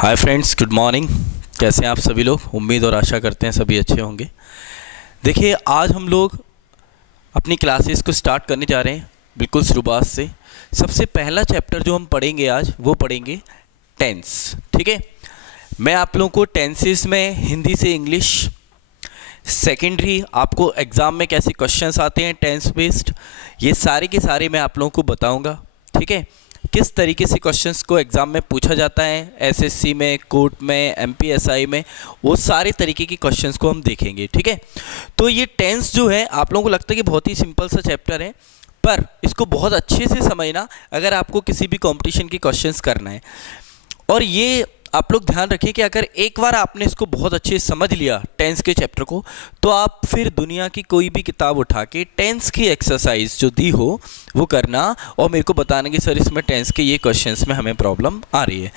Hi friends, good morning. कैसे हैं आप सभी लोग? उम्मीद और आशा करते हैं सभी अच्छे होंगे। देखिए, आज हम लोग अपनी क्लासेस को स्टार्ट करने जा रहे हैं बिल्कुल शुरुआत से। सबसे पहला चैप्टर जो हम पढ़ेंगे आज वो पढ़ेंगे टेंस। ठीक है, मैं आप लोगों को टेंसेस में हिंदी से इंग्लिश, सेकेंडरी आपको एग्ज़ाम में कैसे क्वेश्चंस आते हैं टेंस बेस्ड, ये सारे के सारे मैं आप लोगों को बताऊंगा। ठीक है, किस तरीके से क्वेश्चंस को एग्ज़ाम में पूछा जाता है, एसएससी में, कोर्ट में, एमपीएसआई में, वो सारे तरीके के क्वेश्चंस को हम देखेंगे। ठीक है, तो ये टेंस जो है आप लोगों को लगता है कि बहुत ही सिंपल सा चैप्टर है, पर इसको बहुत अच्छे से समझना अगर आपको किसी भी कंपटीशन की क्वेश्चंस करना है। और ये आप लोग ध्यान रखिए कि अगर एक बार आपने इसको बहुत अच्छे से समझ लिया टेंस के चैप्टर को, तो आप फिर दुनिया की कोई भी किताब उठा के टेंस की एक्सरसाइज जो दी हो वो करना और मेरे को बताना कि सर इसमें टेंस के ये क्वेश्चंस में हमें प्रॉब्लम आ रही है।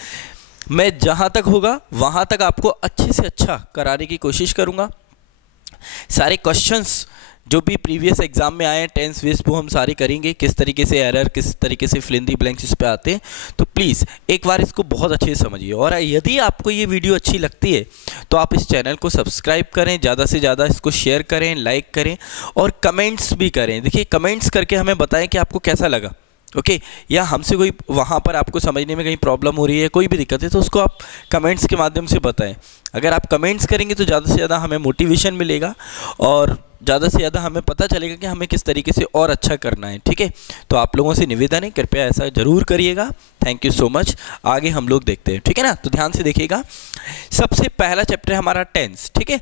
मैं जहाँ तक होगा वहाँ तक आपको अच्छे से अच्छा कराने की कोशिश करूँगा। सारे क्वेश्चंस जो भी प्रीवियस एग्जाम में आए हैं टेंस बेस्ड वो हम सारे करेंगे, किस तरीके से एरर, किस तरीके से फिल इन द ब्लैंक्स इस पे आते हैं। तो प्लीज़ एक बार इसको बहुत अच्छे से समझिए, और यदि आपको ये वीडियो अच्छी लगती है तो आप इस चैनल को सब्सक्राइब करें, ज़्यादा से ज़्यादा इसको शेयर करें, लाइक करें और कमेंट्स भी करें। देखिए, कमेंट्स करके हमें बताएं कि आपको कैसा लगा। ओके, या हमसे कोई वहाँ पर आपको समझने में कहीं प्रॉब्लम हो रही है, कोई भी दिक्कत है, तो उसको आप कमेंट्स के माध्यम से बताएं। अगर आप कमेंट्स करेंगे तो ज़्यादा से ज़्यादा हमें मोटिवेशन मिलेगा और ज़्यादा से ज़्यादा हमें पता चलेगा कि हमें किस तरीके से और अच्छा करना है। ठीक है, तो आप लोगों से निवेदन है, कृपया ऐसा ज़रूर करिएगा। Thank you so much. आगे हम लोग देखते हैं, ठीक है ना। तो ध्यान से देखिएगा, सबसे पहला चैप्टर है हमारा टेंस। ठीक है,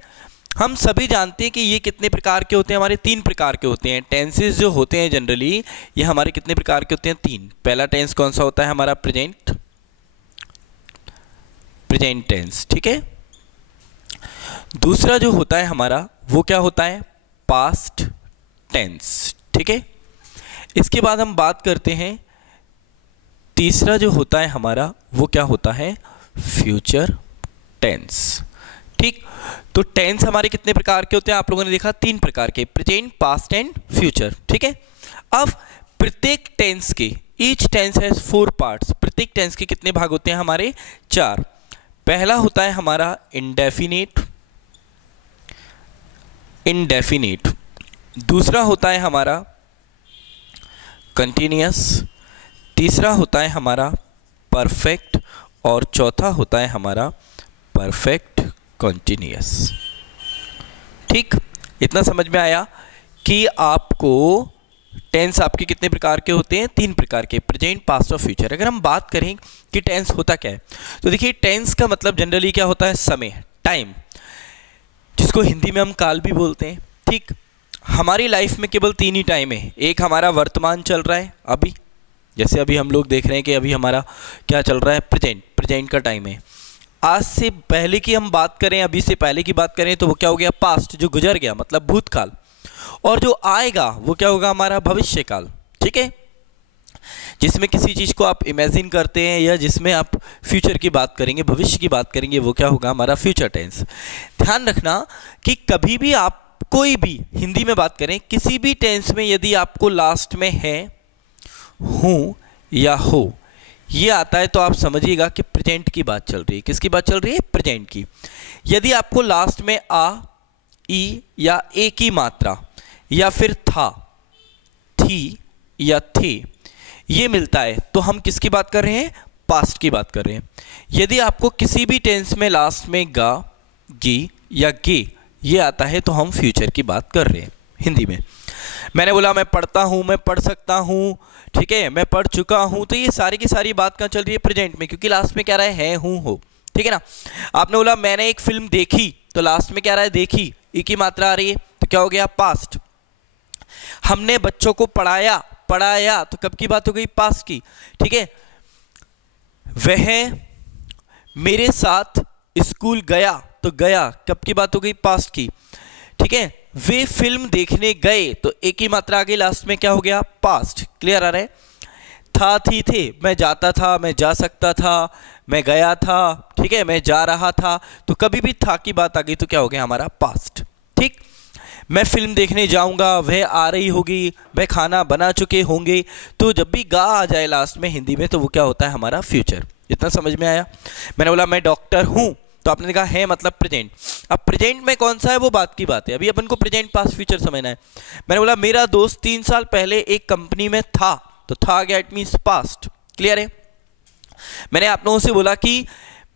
हम सभी जानते हैं कि ये कितने प्रकार के होते हैं, हमारे 3 प्रकार के होते हैं। टेंसेस जो होते हैं जनरली ये हमारे कितने प्रकार के होते हैं? 3। पहला टेंस कौन सा होता है? हमारा प्रेजेंट टेंस। ठीक है, दूसरा जो होता है हमारा वो क्या होता है? Past tense. ठीक है, इसके बाद हम बात करते हैं तीसरा जो होता है हमारा वो क्या होता है? Future tense. ठीक, तो टेंस हमारे कितने प्रकार के होते हैं? आप लोगों ने देखा 3 प्रकार के, प्रेजेंट, पास्ट एंड फ्यूचर। ठीक है, अब प्रत्येक टेंस के, ईच टेंस हैज 4 पार्ट्स। प्रत्येक टेंस के कितने भाग होते हैं? हमारे 4। पहला होता है हमारा इंडेफिनिट, दूसरा होता है हमारा कंटिन्यूअस, तीसरा होता है हमारा परफेक्ट और चौथा होता है हमारा परफेक्ट कंटिन्यूअस। ठीक, इतना समझ में आया कि आपको टेंस आपके कितने प्रकार के होते हैं? 3 प्रकार के, प्रेजेंट, पास्ट और फ्यूचर। अगर हम बात करें कि टेंस होता क्या है, तो देखिए टेंस का मतलब जनरली क्या होता है? समय, टाइम, जिसको हिंदी में हम काल भी बोलते हैं। ठीक, हमारी लाइफ में केवल 3 ही टाइम है। एक हमारा वर्तमान चल रहा है अभी, जैसे अभी हम लोग देख रहे हैं कि अभी हमारा क्या चल रहा है? प्रेजेंट का टाइम है। आज से पहले की हम बात करें, अभी से पहले की बात करें तो वो क्या हो गया? पास्ट, जो गुजर गया, मतलब भूतकाल। और जो आएगा वो क्या होगा? हमारा भविष्यकाल। ठीक है, जिसमें किसी चीज़ को आप इमेजिन करते हैं या जिसमें आप फ्यूचर की बात करेंगे, भविष्य की बात करेंगे, वो क्या होगा? हमारा फ्यूचर टेंस। ध्यान रखना कि कभी भी आप कोई भी हिंदी में बात करें, किसी भी टेंस में यदि आपको लास्ट में है, हूँ या हो ये आता है तो आप समझिएगा कि प्रेजेंट की बात चल रही है। किसकी बात चल रही है? प्रेजेंट की। यदि आपको लास्ट में आ, ई या ए की मात्रा या फिर था, थी या थे ये मिलता है तो हम किसकी बात कर रहे हैं? पास्ट की बात कर रहे हैं। यदि आपको किसी भी टेंस में लास्ट में गा, गी या गे ये आता है तो हम फ्यूचर की बात कर रहे हैं हिंदी में। मैंने बोला मैं पढ़ता हूँ, मैं पढ़ सकता हूँ, ठीक है, मैं पढ़ चुका हूँ, तो ये सारी की सारी बात कहाँ चल रही है? प्रेजेंट में, क्योंकि लास्ट में क्या रहा है हूँ, हो। ठीक है ना। आपने बोला मैंने एक फिल्म देखी, तो लास्ट में क्या रहा है? देखी, ई की मात्रा आ रही है तो क्या हो गया? पास्ट। हमने बच्चों को पढ़ाया तो कब की बात हो गई? पास्ट की। ठीक है, वह मेरे साथ स्कूल गया तो गया कब की बात हो गई? पास्ट की। ठीक है, वे फिल्म देखने गए तो एक ही मात्रा आ गई, लास्ट में क्या हो गया? पास्ट। क्लियर आ रहा है? था, थी, थे, मैं जाता था, मैं जा सकता था, मैं गया था, ठीक है, मैं जा रहा था, तो कभी भी था की बात आ गई तो क्या हो गया? हमारा पास्ट। ठीक, मैं फिल्म देखने जाऊंगा, वह आ रही होगी, वह खाना बना चुके होंगे, तो जब भी गा आ जाए लास्ट में हिंदी में तो वो क्या होता है? हमारा फ्यूचर। इतना समझ में आया? मैंने बोला मैं डॉक्टर हूँ, तो आपने कहा है मतलब प्रेजेंट। अब प्रेजेंट में कौन सा है वो बात की बात है, अभी अपन को प्रेजेंट पास्ट फ्यूचर समझना है। मैंने बोला मेरा दोस्त 3 साल पहले एक कंपनी में था, तो था आ गया, इट मीन्स पास्ट। क्लियर है? मैंने आप लोगों से बोला कि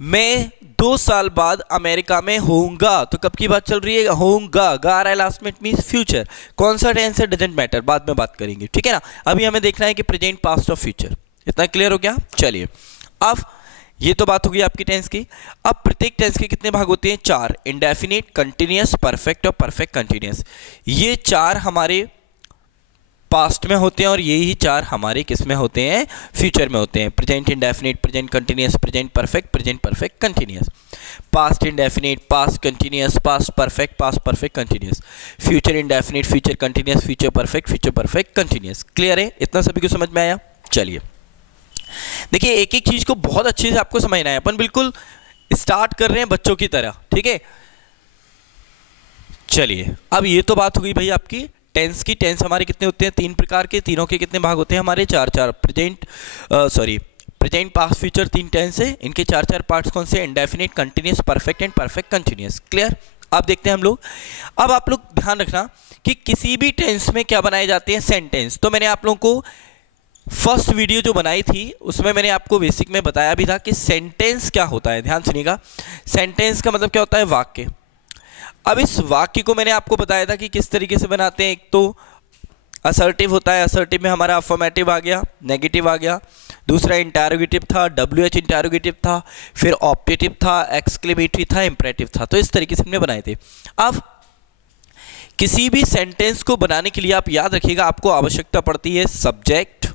मैं 2 साल बाद अमेरिका में होऊंगा, तो कब की बात चल रही है? होऊंगा, गा रहा है लास्ट में, इट मीन्स फ्यूचर। कौन सा टेंस है डजंट मैटर, बाद में बात करेंगे, ठीक है ना। अभी हमें देखना है कि प्रेजेंट पास्ट और फ्यूचर। इतना क्लियर हो गया? चलिए, अब ये तो बात होगी आपकी टेंस की। अब प्रत्येक टेंस के कितने भाग होते हैं? 4, इंडेफिनिट, कंटिन्यूअस, परफेक्ट और परफेक्ट कंटिन्यूअस। ये 4 हमारे पास्ट में होते हैं और यही 4 हमारे किस में होते हैं? फ्यूचर में होते हैं। Present indefinite, present continuous, present perfect continuous. Past indefinite, past continuous, past perfect continuous. Future indefinite, future continuous, future perfect continuous. Clear है? इतना सभी को समझ में आया? चलिए, देखिए एक एक चीज को बहुत अच्छे से आपको समझना है। अपन बिल्कुल स्टार्ट कर रहे हैं बच्चों की तरह, ठीक है। चलिए, अब ये तो बात हो गई भाई आपकी टेंस की। टेंस हमारे कितने होते हैं? 3 प्रकार के, तीनों के कितने भाग होते हैं हमारे? 4 प्रेजेंट पास्ट फ्यूचर 3 टेंस है, इनके 4 पार्ट्स कौन से? Indefinite, continuous, perfect and perfect continuous. Clear? अब देखते हैं हम लोग। अब आप लोग ध्यान रखना कि किसी भी टेंस में क्या बनाए जाते हैं? सेंटेंस। तो मैंने आप लोगों को फर्स्ट वीडियो जो बनाई थी उसमें मैंने आपको बेसिक में बताया भी था कि सेंटेंस क्या होता है। ध्यान सुनिएगा, सेंटेंस का मतलब क्या होता है? वाक्य। अब इस वाक्य को मैंने आपको बताया था कि किस तरीके से बनाते हैं। एक तो असर्टिव होता है, असर्टिव में हमारा अफर्मेटिव आ गया, नेगेटिव आ गया। दूसरा इंटरोगेटिव था, WH इंटरोगेटिव था, फिर ऑप्टेटिव था, एक्सक्लेमेटरी था, इंपरेटिव था। तो इस तरीके से हमने बनाए थे। अब किसी भी सेंटेंस को बनाने के लिए आप याद रखिएगा, आपको आवश्यकता पड़ती है सब्जेक्ट,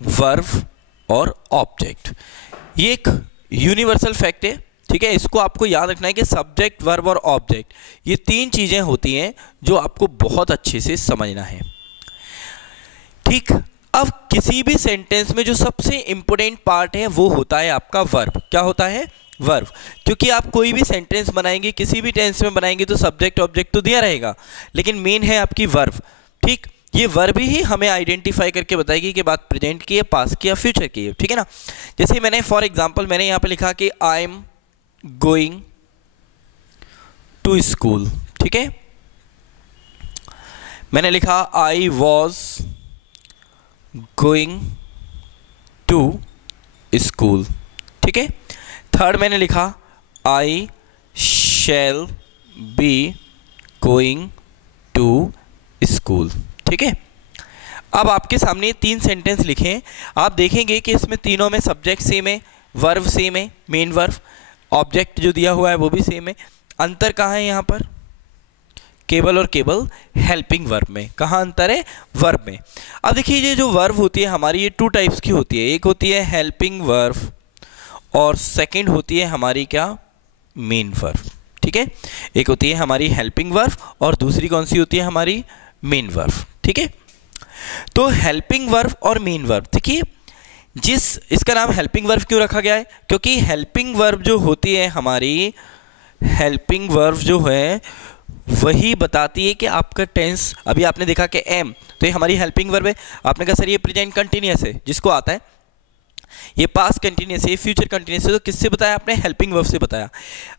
वर्ब और ऑब्जेक्ट। ये एक यूनिवर्सल फैक्ट है, ठीक है। इसको आपको याद रखना है कि सब्जेक्ट, वर्ब और ऑब्जेक्ट, ये 3 चीजें होती हैं जो आपको बहुत अच्छे से समझना है, ठीक। अब किसी भी सेंटेंस में जो सबसे इंपॉर्टेंट पार्ट है वो होता है आपका वर्ब। क्या होता है? वर्ब। क्योंकि आप कोई भी सेंटेंस बनाएंगे, किसी भी टेंस में बनाएंगे तो सब्जेक्ट ऑब्जेक्ट तो दिया रहेगा, लेकिन मेन है आपकी वर्ब, ठीक। ये वर्ब ही हमें आइडेंटिफाई करके बताएगी कि बात प्रेजेंट की है, पास्ट की या फ्यूचर की है, ठीक है ना। जैसे मैंने फॉर एग्जांपल मैंने यहाँ पे लिखा कि I am going to school, ठीक है। मैंने लिखा I was going to school, ठीक है। थर्ड मैंने लिखा I shall be going to school, ठीक है। अब आपके सामने 3 सेंटेंस लिखे, आप देखेंगे कि इसमें तीनों में सब्जेक्ट सेम है, वर्ब सेम है, मेन वर्ब, ऑब्जेक्ट जो दिया हुआ है वो भी सेम है। अंतर कहाँ है यहाँ पर? केवल और केवल हेल्पिंग वर्ब में। कहाँ अंतर है? वर्ब में। अब देखिए ये जो वर्ब होती है हमारी, ये 2 टाइप्स की होती है। एक होती है हेल्पिंग वर्ब और सेकंड होती है हमारी क्या? मेन वर्ब, ठीक है। एक होती है हमारी हेल्पिंग वर्ब और दूसरी कौन सी होती है? हमारी मेन वर्ब, ठीक है। तो हेल्पिंग वर्ब और मेन वर्ब, देखिए इसका नाम हेल्पिंग वर्ब क्यों रखा गया है? क्योंकि हेल्पिंग वर्ब जो होती है हमारी, हेल्पिंग वर्ब जो है वही बताती है कि आपका टेंस, अभी आपने देखा कि एम, तो ये हमारी हेल्पिंग वर्ब है। आपने कहा सर ये प्रेजेंट कंटिन्यूअस है, जिसको आता है, ये पास्ट कंटिन्यूअस है, ये फ्यूचर कंटिन्यूअस है, तो किससे बताया आपने? हेल्पिंग वर्ब से बताया।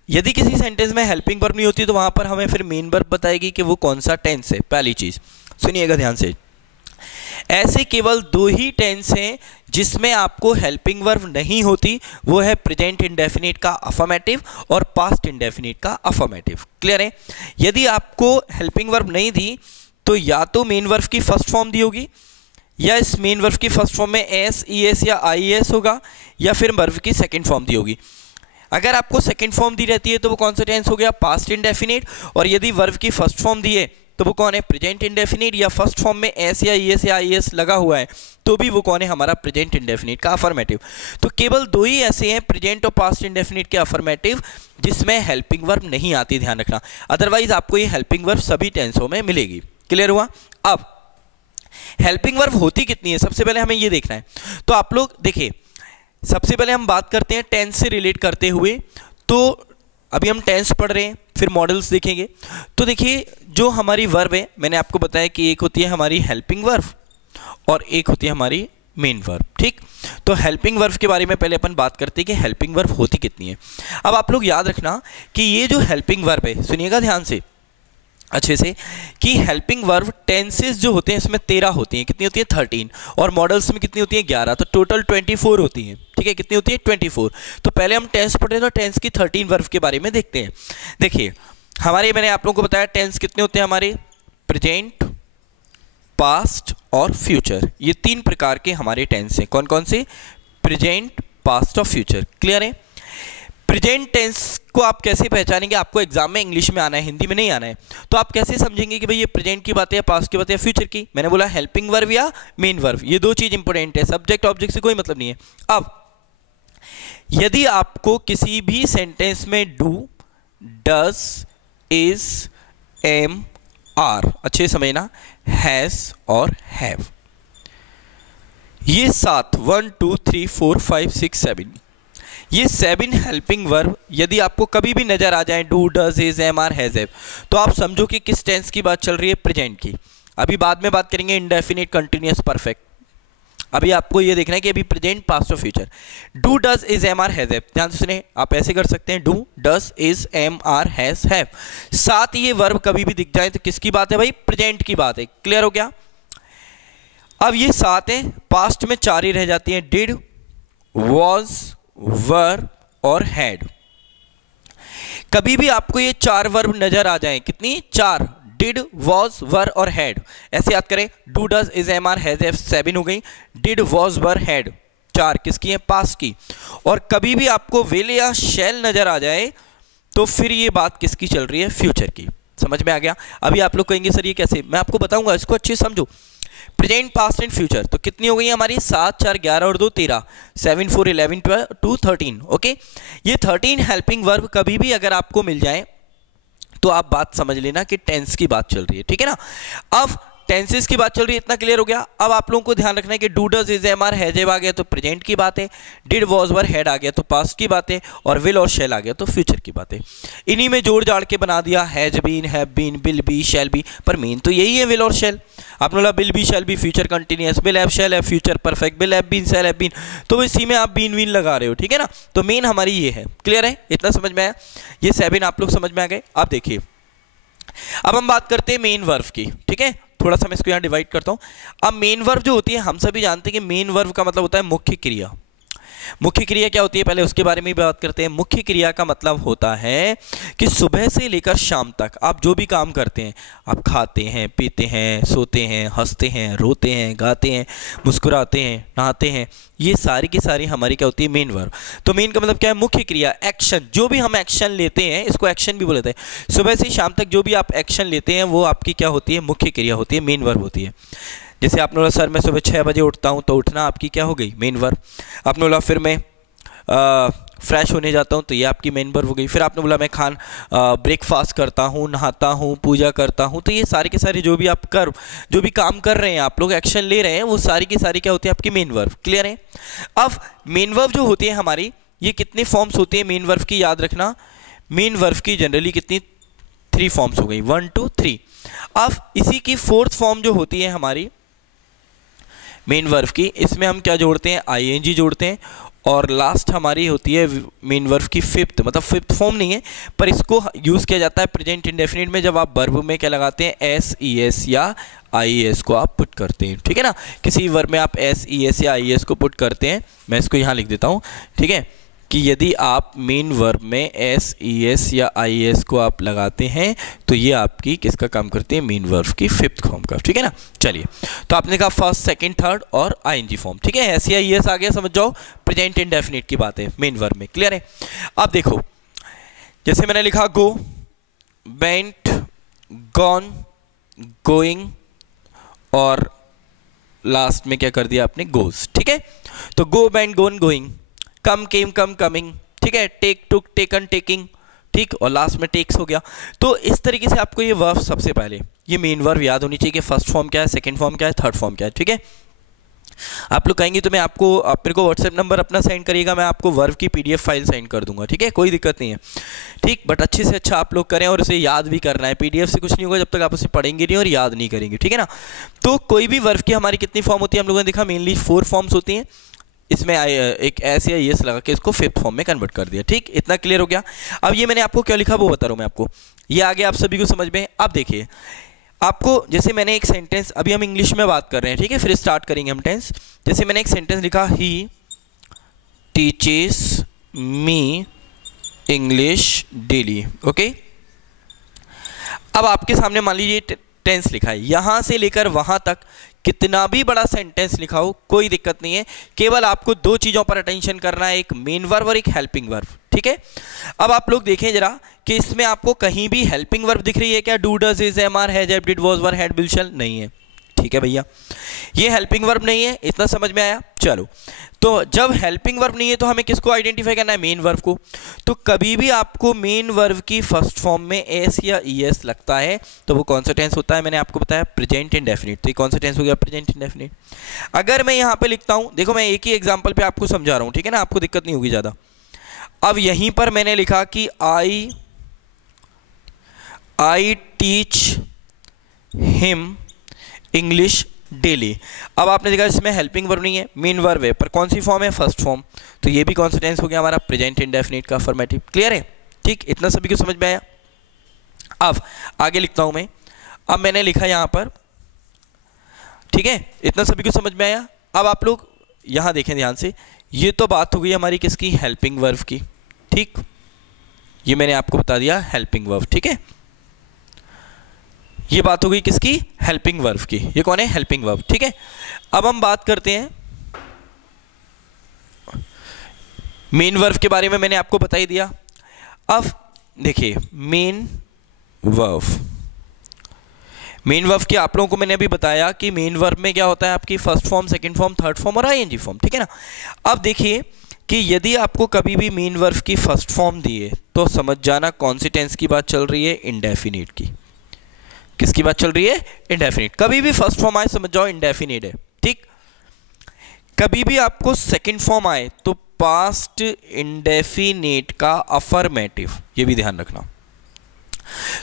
यदि किसी सेंटेंस में हेल्पिंग वर्ब नहीं होती तो वहां पर हमें फिर मेन वर्ब बताएगी कि वो कौन सा टेंस है। पहली चीज सुनिएगा ध्यान से, ऐसे केवल 2 ही टेंस हैं जिसमें आपको हेल्पिंग वर्ब नहीं होती, वो है प्रेजेंट इंडेफिनिट का अफर्मेटिव और पास्ट इंडेफिनिट का अफर्मेटिव। क्लियर है? यदि आपको हेल्पिंग वर्ब नहीं दी तो या तो मेन वर्ब की फर्स्ट फॉर्म दी होगी, या इस मेन वर्ब की फर्स्ट फॉर्म में एस, ई एस या आई एस होगा, या फिर वर्ब की सेकंड फॉर्म दी होगी। अगर आपको सेकंड फॉर्म दी रहती है तो वो कौन सा टेंस हो गया? Past indefinite. और यदि वर्ब की फर्स्ट फॉर्म दी है तो वो कौन है? Present indefinite. या फर्स्ट फॉर्म में एस या ई एस या आई एस लगा हुआ है तो भी वो कौन है? हमारा प्रेजेंट इंडेफिनिट का अफर्मेटिव। तो केवल 2 ही ऐसे हैं प्रेजेंट और पास्ट इंडेफिनिट के अफर्मेटिव जिसमें हेल्पिंग वर्ब नहीं आती, ध्यान रखना। अदरवाइज आपको ये हेल्पिंग वर्ब सभी टेंसों में मिलेगी। क्लियर हुआ? अब हेल्पिंग वर्ब होती कितनी है सबसे पहले हमें ये देखना है। तो आप लोग देखिए, सबसे पहले हम बात करते हैं टेंस से रिलेट करते हुए। तो अभी हम टेंस पढ़ रहे हैं, फिर मॉडल्स देखेंगे। तो देखिए जो हमारी वर्ब है, मैंने आपको बताया कि एक होती है हमारी हेल्पिंग वर्ब और एक होती है हमारी मेन वर्ब। ठीक, तो हेल्पिंग वर्ब के बारे में पहले अपन बात करते हैं कि हेल्पिंग वर्ब होती कितनी है। अब आप लोग याद रखना कि ये जो हेल्पिंग वर्ब है, सुनिएगा ध्यान से अच्छे से, कि हेल्पिंग वर्ब टेंसेस जो होते हैं इसमें 13 होती हैं। कितनी होती है? 13। और मॉडल्स में कितनी होती है? 11। तो टोटल 24 होती हैं। ठीक है, कितनी होती है? 24। तो पहले हम टेंस पढ़े तो टेंस की 13 वर्ब के बारे में देखते हैं। देखिए हमारे, मैंने आप लोगों को बताया टेंस कितने होते हैं हमारे, प्रेजेंट, पास्ट और फ्यूचर। ये 3 प्रकार के हमारे टेंस हैं। कौन कौन से? प्रेजेंट, पास्ट और फ्यूचर। क्लियर है? प्रेजेंट टेंस को आप कैसे पहचानेंगे? आपको एग्जाम में इंग्लिश में आना है, हिंदी में नहीं आना है। तो आप कैसे समझेंगे कि भाई ये प्रेजेंट की बात है या पास्ट की बात है या फ्यूचर की? मैंने बोला हेल्पिंग वर्ब या मेन वर्ब, ये 2 चीज इंपॉर्टेंट है। सब्जेक्ट ऑब्जेक्ट से कोई मतलब नहीं है। अब यदि आपको किसी भी सेंटेंस में do, does, is, am, are, अच्छे समझना, हैज और हैव, ये 7 1 2 3 4 5 6 7, ये 7 हेल्पिंग वर्ब यदि आपको कभी भी नजर आ जाए, do, does, is, am, are, has, have, तो आप समझो कि किस टेंस की बात चल रही है? प्रेजेंट की। अभी बाद में बात करेंगे इंडेफिनिट, कंटिन्यूअस, परफेक्ट। अभी आपको ये देखना है कि अभी प्रेजेंट, पास्ट और future. Do, does, is, am, are, has, have, ध्यान से सुने, आप ऐसे कर सकते हैं, do, does, is, am, are, has, have. 7 ये वर्ब कभी भी दिख जाए तो किसकी बात है भाई? प्रेजेंट की बात है। क्लियर हो गया? अब ये 7 है, पास्ट में 4 ही रह जाती हैं, डिड, वॉज, वर और हैड। कभी भी आपको ये 4 वर्ब नजर आ जाएं, कितनी? 4, डिड, वॉज, वर और हैड। ऐसे याद करें, do, does, is, am, are, has, have 7 हो गई, डिड, वॉज, वर, हैड 4 किसकी है? पास्ट की। और कभी भी आपको विल या शैल नजर आ जाए तो फिर ये बात किसकी चल रही है? फ्यूचर की। समझ में आ गया? अभी आप लोग कहेंगे सर ये कैसे? मैं आपको बताऊंगा, इसको अच्छे से समझो। प्रेजेंट, पास्ट एंड फ्यूचर, तो कितनी हो गई हमारी? 7 4 11 और 2 13, 7 4 11 12 2 13। ओके, ये 13 हेल्पिंग वर्ब कभी भी अगर आपको मिल जाए तो आप बात समझ लेना कि टेंस की बात चल रही है। ठीक है ना? अब टेंसेस की बात चल रही है, इतना क्लियर हो गया। अब आप लोगों को ध्यान रखना है कि do, does, is, am, are, has, have आ गया तो प्रेजेंट की बात है, डिड, वॉज, वर, हैड आ गया तो पास्ट की बात है, और विल और शैल आ गया तो फ्यूचर की बात है। इन्हीं में जोड़ जाड़ के बना दिया has been, have been, will be, shall be, पर मेन तो यही है, विल और शैल। आपने बोला will be, shall be, future continuous, will have, shall have, future perfect, will have been, shall have been, तो इसी में आप बीन वीन लगा रहे हो। ठीक है ना? तो मेन हमारी ये है। क्लियर है? इतना समझ में आया? ये 7 आप लोग समझ में आ गए। अब देखिए, अब हम बात करते हैं मेन वर्ब की। ठीक है, थोड़ा सा मैं इसको यहाँ डिवाइड करता हूँ। अब मेन वर्ब जो होती है, हम सभी जानते हैं कि मेन वर्ब का मतलब होता है मुख्य क्रिया। मुख्य क्रिया क्या होती है, पहले उसके बारे में भी बात करते हैं। मुख्य क्रिया का मतलब होता है कि सुबह से लेकर शाम तक आप जो भी काम करते हैं, आप खाते हैं, पीते हैं, सोते हैं, हंसते हैं, रोते हैं, गाते हैं, मुस्कुराते हैं, नहाते हैं, ये सारी की सारी हमारी क्या होती है? Main verb. तो मेन का मतलब क्या है? मुख्य क्रिया, एक्शन। जो भी हम एक्शन लेते हैं, इसको एक्शन भी बोलते हैं। सुबह से शाम तक जो भी आप एक्शन लेते हैं वो आपकी क्या होती है? मुख्य क्रिया होती है, मेन वर्ब होती है। जैसे आपने बोला सर मैं सुबह 6 बजे उठता हूँ, तो उठना आपकी क्या हो गई? Main verb. आपने बोला फिर मैं फ्रेश होने जाता हूँ, तो ये आपकी मेन वर्ब हो गई। फिर आपने बोला मैं ब्रेकफास्ट करता हूँ, नहाता हूँ, पूजा करता हूँ, तो ये सारे के सारे जो भी काम कर रहे हैं, आप लोग एक्शन ले रहे हैं, वो सारी की सारी क्या होती है? आपकी मेन वर्ब। क्लियर है? अब मेन वर्ब जो होती है हमारी, ये कितने फॉर्म्स होती है मेन वर्ब की? याद रखना, मेन वर्ब की जनरली कितनी? 3 फॉर्म्स हो गई, 1 2 3। अब इसी की 4th फॉर्म जो होती है हमारी मेन वर्ब की, इसमें हम क्या जोड़ते हैं? आईएनजी जोड़ते हैं। और लास्ट हमारी होती है मेन वर्ब की 5th, मतलब 5th फॉर्म नहीं है, पर इसको यूज़ किया जाता है प्रेजेंट इंडेफिनिट में, जब आप वर्ब में क्या लगाते हैं? एस, ई, एस या आई, एस को आप पुट करते हैं। ठीक है ना? किसी वर्ब में आप एस, ई, एस या आई, एस को पुट करते हैं। मैं इसको यहाँ लिख देता हूँ। ठीक है, कि यदि आप मेन वर्ब में एस, ई, एस या आई, एस को आप लगाते हैं तो ये आपकी किसका काम करते हैं? मेन वर्ब की 5th फॉर्म का। ठीक है ना? चलिए, तो आपने कहा फर्स्ट, सेकंड, थर्ड और आईएनजी फॉर्म। ठीक है, एस या ई, एस आ गया, समझ जाओ प्रेजेंट इंडेफिनिट की बात है मेन वर्ब में। क्लियर है? अब देखो, जैसे मैंने लिखा गो, वेंट, गॉन, गोइंग और लास्ट में क्या कर दिया आपने? गोज। ठीक है, तो गो, वेंट, गोन, गोइंग, कम, केम, कम, कमिंग। ठीक है, टेक, टुक, टेकन, टेकिंग। ठीक, और लास्ट में टेक्स हो गया। तो इस तरीके से आपको ये वर्ब, सबसे पहले ये मेन वर्ब याद होनी चाहिए कि फर्स्ट फॉर्म क्या है, सेकंड फॉर्म क्या है, थर्ड फॉर्म क्या है। ठीक है, आप लोग कहेंगे तो मैं आपको, आप मेरे को व्हाट्सएप नंबर अपना सेंड करिएगा, मैं आपको वर्व की पीडीएफ फाइल सेंड कर दूंगा, ठीक है, कोई दिक्कत नहीं है, ठीक। बट अच्छे से अच्छा आप लोग करें और उसे याद भी करना है। पीडीएफ से कुछ नहीं होगा जब तक आप उसे पढ़ेंगे नहीं और याद नहीं करेंगे, ठीक है ना। तो कोई भी वर्व की हमारी कितनी फॉर्म होती है, हम लोगों ने देखा मेनली 4 फॉर्म्स होती हैं। इसमें एक एस या येस लगा के इसको 5th फॉर्म में कन्वर्ट कर दिया, ठीक। इतना क्लियर हो गया। अब ये मैंने आपको क्या लिखा वो बता रहा हूँ मैं आपको, ये आगे आप सभी को समझ में। अब देखिए आपको, जैसे मैंने एक सेंटेंस, अभी हम इंग्लिश में बात कर रहे हैं, ठीक है, फिर स्टार्ट करेंगे हम टेंस। जैसे मैंने एक सेंटेंस लिखा, he teaches me English daily, okay. अब आपके सामने मान लीजिए टेंस लिखा है, यहां से लेकर वहां तक कितना भी बड़ा सेंटेंस लिखा हो कोई दिक्कत नहीं है, केवल आपको 2 चीजों पर अटेंशन करना है, एक मेन वर्ब और एक हेल्पिंग वर्ब, ठीक है। अब आप लोग देखें जरा कि इसमें आपको कहीं भी हेल्पिंग वर्ब दिख रही है क्या? Do, does, is, am, are, has, have, did, was, were, had, will, shall, नहीं है, ठीक है भैया, ये हेल्पिंग वर्ब नहीं है। इतना समझ में आया? चलो, तो जब हेल्पिंग वर्ब नहीं है तो हमें किसको आइडेंटिफाई करना है? मेन वर्ब को। तो कभी भी आपको मेन वर्ब की फर्स्ट फॉर्म में एस या ईएस लगता है तो वो कौन सा टेंस होता है? मैंने आपको बताया प्रेजेंट इंडेफिनिट। तो ये कौन सा टेंस हो गया? Present indefinite. अगर मैं यहाँ पे लिखता हूँ, देखो मैं एक ही एग्जाम्पल पे आपको समझा रहा हूँ, ठीक है ना, आपको दिक्कत नहीं होगी ज़्यादा। अब यहीं पर मैंने लिखा कि I teach him English daily. अब आपने देखा इसमें हेल्पिंग वर्ब नहीं है, मेन वर्ब है, पर कौन सी फॉर्म है? First form. तो ये भी कौन सा टेंस हो गया हमारा? प्रेजेंट इंडेफिनिट का अफर्मेटिव। क्लियर है? ठीक, इतना सभी को समझ में आया। अब आगे लिखता हूं मैं। अब मैंने लिखा यहां पर, ठीक है, इतना सभी को समझ में आया। अब आप लोग यहां देखें ध्यान से, ये तो बात हो गई हमारी किसकी? हेल्पिंग वर्ब की, ठीक। ये मैंने आपको बता दिया हेल्पिंग वर्ब, ठीक है। ये बात हो गई किसकी? हेल्पिंग वर्ब की। ये कौन है? हेल्पिंग वर्ब, ठीक है। अब हम बात करते हैं मेन वर्ब के बारे में, मैंने आपको बता ही दिया। अब देखिए मेन वर्ब की आप लोगों को मैंने अभी बताया कि मेन वर्ब में क्या होता है आपकी? First form, second form, third form और आईएनजी फॉर्म, ठीक है ना। अब देखिए कि यदि आपको कभी भी मेन वर्ब की फर्स्ट फॉर्म दिए तो समझ जाना कौन सी टेंस की बात चल रही है? इंडेफिनिट की। किसकी बात चल रही है? इंडेफिनिट। कभी भी फर्स्ट फॉर्म आए समझ जाओ इंडेफिनिट है, ठीक। कभी भी आपको सेकंड फॉर्म आए तो पास्ट इंडेफिनिट का अफर्मेटिव, ये भी ध्यान रखना।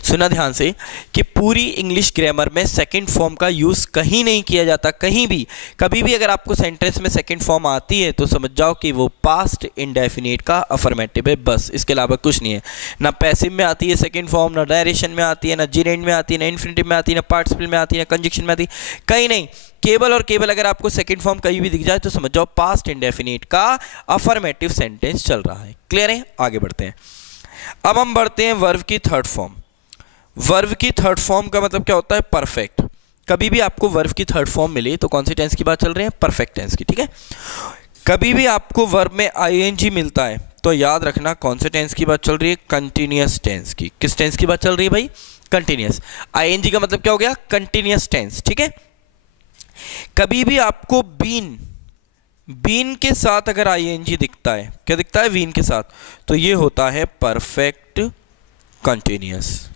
सुना ध्यान से कि पूरी इंग्लिश ग्रामर में सेकंड फॉर्म का यूज कहीं नहीं किया जाता, कहीं भी। कभी भी अगर आपको सेंटेंस में सेकंड फॉर्म आती है तो समझ जाओ कि वो पास्ट इंडेफिनिट का अफर्मेटिव है, बस, इसके अलावा कुछ नहीं है। ना पैसिव में आती है सेकंड फॉर्म, ना डायरेक्शन में आती है, ना जिरेंड में आती है, ना इन्फिनिटिव में आती है, ना पार्टिसिपल में आती है, ना कंजक्शन में आती है, कहीं नहीं। केवल और केवल अगर आपको सेकंड फॉर्म कहीं भी दिख जाए तो समझ जाओ पास्ट इंडेफिनिट का अफर्मेटिव सेंटेंस चल रहा है। क्लियर है? आगे बढ़ते हैं। अब हम बढ़ते हैं वर्ब की थर्ड फॉर्म। वर्ब की थर्ड फॉर्म का मतलब क्या होता है? परफेक्ट। कभी भी आपको वर्ब की थर्ड फॉर्म मिले तो कौन सी टेंस की बात चल रही है? परफेक्ट टेंस की, ठीक है। कभी भी आपको वर्ब में आईएनजी मिलता है तो याद रखना कौन से टेंस की बात चल रही है? कंटिन्यूअस टेंस की। किस टेंस की बात चल रही है भाई? कंटिन्यूअस। आईएनजी का मतलब क्या हो गया? कंटिन्यूअस टेंस, ठीक है। कभी भी आपको बीन के साथ अगर आईएनजी दिखता है, क्या दिखता है? बीन के साथ, तो ये होता है परफेक्ट कंटिन्यूअस,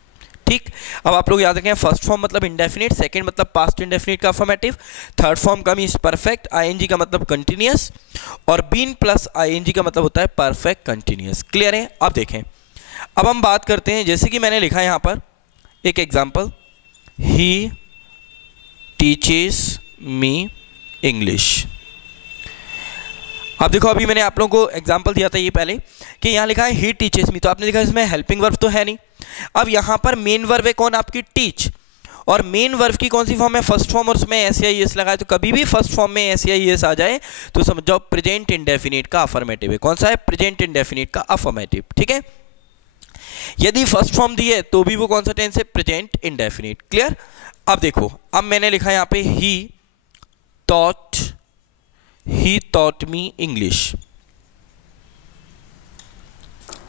ठीक। अब आप लोग याद रखें, फर्स्ट फॉर्म मतलब इंडेफिनिट, सेकंड मतलब पास्ट इंडेफिनिट का अफर्मेटिव, थर्ड फॉर्म का मींस परफेक्ट, आईएनजी का मतलब कंटिन्यूअस, और बीन प्लस आईएनजी का मतलब होता है परफेक्ट कंटिन्यूअस। क्लियर है? अब देखें, अब हम बात करते हैं, जैसे कि मैंने लिखा है यहां पर एक example, he teaches me English. अब देखो, अभी मैंने आप लोगों को एग्जाम्पल दिया था ये पहले कि यहाँ लिखा है ही टीचेस मी, तो आपने लिखा इसमें हेल्पिंग वर्ब तो है नहीं। अब यहाँ पर मेन वर्ब है कौन? आपकी टीच। और मेन वर्ब की कौन सी फॉर्म है? फर्स्ट फॉर्म, और उसमें एस या ईएस लगाए। तो कभी भी फर्स्ट फॉर्म में एस या ईएस आ जाए तो समझ जाओ प्रेजेंट इंडेफिनिट का अफर्मेटिव है। कौन सा है? प्रेजेंट इंडेफिनिट का अफर्मेटिव, ठीक है। यदि फर्स्ट फॉर्म दी है तो भी वो कौन सा टेंस है? Present indefinite. क्लियर? अब देखो, अब मैंने लिखा यहाँ पे ही taught me English।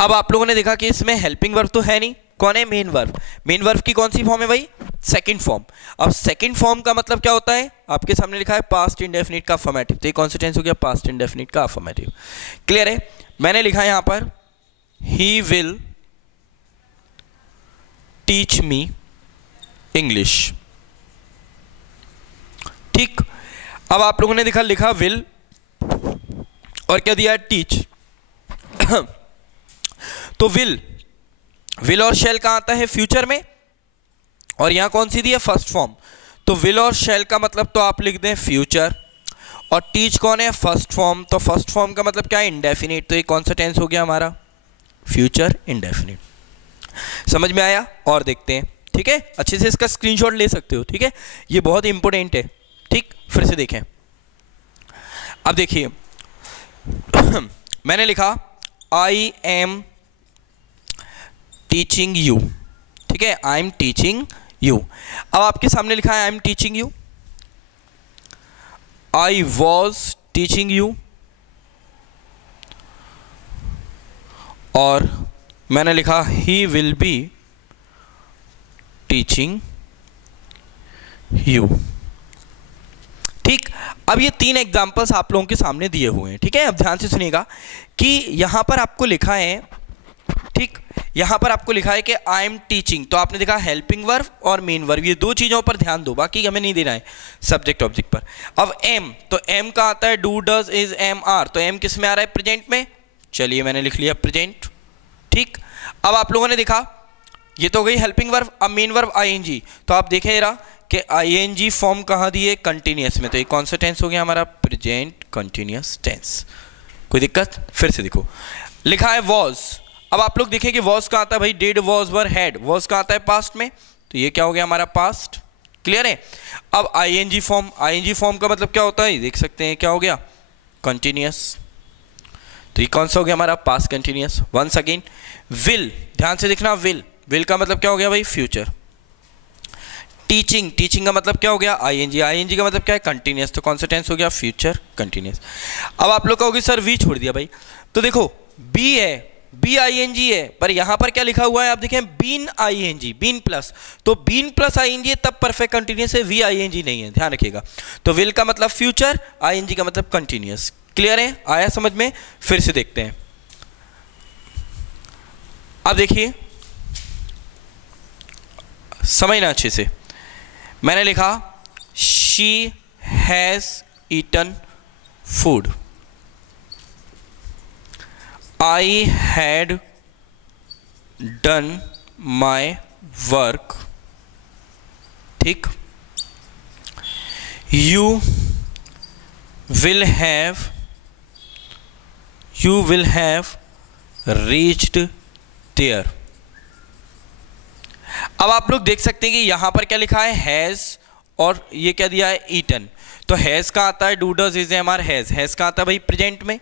अब आप लोगों ने देखा कि इसमें हेल्पिंग वर्ब तो है नहीं, कौन है? Main verb. मेन वर्ब की कौन सी फॉर्म है भाई? Second form. अब सेकंड फॉर्म का मतलब क्या होता है? आपके सामने लिखा है पास्ट इंडेफिनिट का अफर्मेटिव, तो ये कौन सा टेंस हो गया? पास्ट इंडेफिनिट का अफर्मेटिव। क्लियर है? मैंने लिखा यहां पर he will teach me English, ठीक। अब आप लोगों ने लिखा विल और क्या दिया है, टीच। तो विल और शैल कहाँ आता है, फ्यूचर में, और यहां कौन सी दी है, फर्स्ट फॉर्म। तो विल और शैल का मतलब तो आप लिख दें फ्यूचर, और टीच कौन है, फर्स्ट फॉर्म। तो फर्स्ट फॉर्म का मतलब क्या है, इंडेफिनिट। तो ये कौन सा टेंस हो गया हमारा, फ्यूचर इंडेफिनिट। समझ में आया? और देखते हैं, ठीक है, अच्छे से इसका स्क्रीनशॉट ले सकते हो, ठीक है, ये बहुत इंपॉर्टेंट है। ठीक, फिर से देखें। अब देखिए मैंने लिखा आई एम टीचिंग यू, ठीक है, आई एम टीचिंग यू। अब आपके सामने लिखा है I am teaching you, I was teaching you, और मैंने लिखा he will be teaching you. ठीक, अब ये 3 एग्जाम्पल्स आप लोगों के सामने दिए हुए हैं, ठीक है। अब ध्यान से सुनिएगा कि यहां पर आपको लिखा है, ठीक, यहां पर आपको लिखा है कि आई एम टीचिंग, तो आपने देखा हेल्पिंग वर्ब और मेन वर्ब, ये 2 चीजों पर ध्यान दो, बाकी हमें नहीं देना है सब्जेक्ट ऑब्जेक्ट पर। अब एम, तो एम का आता है do does is am are, तो एम किस में आ रहा है, प्रेजेंट में। चलिए मैंने लिख लिया प्रेजेंट। ठीक, अब आप लोगों ने देखा ये तो हो गई हेल्पिंग वर्ब। अब मेन वर्ब आईएनजी, तो आप देखें जरा कि आईएनजी फॉर्म कहाँ दिए, कंटिन्यूअस में, तो ये कौन सा टेंस हो गया हमारा, प्रेजेंट कंटिन्यूअस टेंस। कोई दिक्कत? फिर से देखो, लिखा है वॉज। अब आप लोग देखें कि वॉज का आता है भाई did was were had, was का आता है पास्ट में, तो ये क्या हो गया हमारा पास्ट। क्लियर है? अब आईएनजी फॉर्म, आईएनजी फॉर्म का मतलब क्या होता है, देख सकते हैं क्या हो गया, कंटिन्यूअस, तो ये कौन सा हो गया हमारा, past continuous. Once again will, ध्यान से देखना, विल का मतलब क्या हो गया भाई, फ्यूचर। टीचिंग, टीचिंग का मतलब क्या हो गया, आईएनजी, आईएनजी का मतलब क्या है, कंटिन्यूअस, तो कौन सा टेंस हो गया, फ्यूचर कंटिन्यूअस। अब आप लोग कहोगे सर वी छोड़ दिया भाई, तो देखो बी है, बी आईएनजी है, पर यहां पर क्या लिखा हुआ है, आप देखें बीन आईएनजी, बीन प्लस, तो बीन प्लस आईएनजी है तब परफेक्ट कंटिन्यूअस है, वी आईएनजी नहीं है, ध्यान रखिएगा। तो विल का मतलब फ्यूचर, आईएनजी का मतलब कंटिन्यूअस। क्लियर है? आया समझ में? फिर से देखते हैं। अब देखिए, समझना अच्छे से, मैंने लिखा she has eaten food, I had done my work, ठीक, you will have reached there. अब आप लोग देख सकते हैं कि यहां पर क्या लिखा है, हैज, और ये क्या दिया है, ईटन। तो हैज का आता है do does is am are, has का आता है भाई प्रेजेंट में,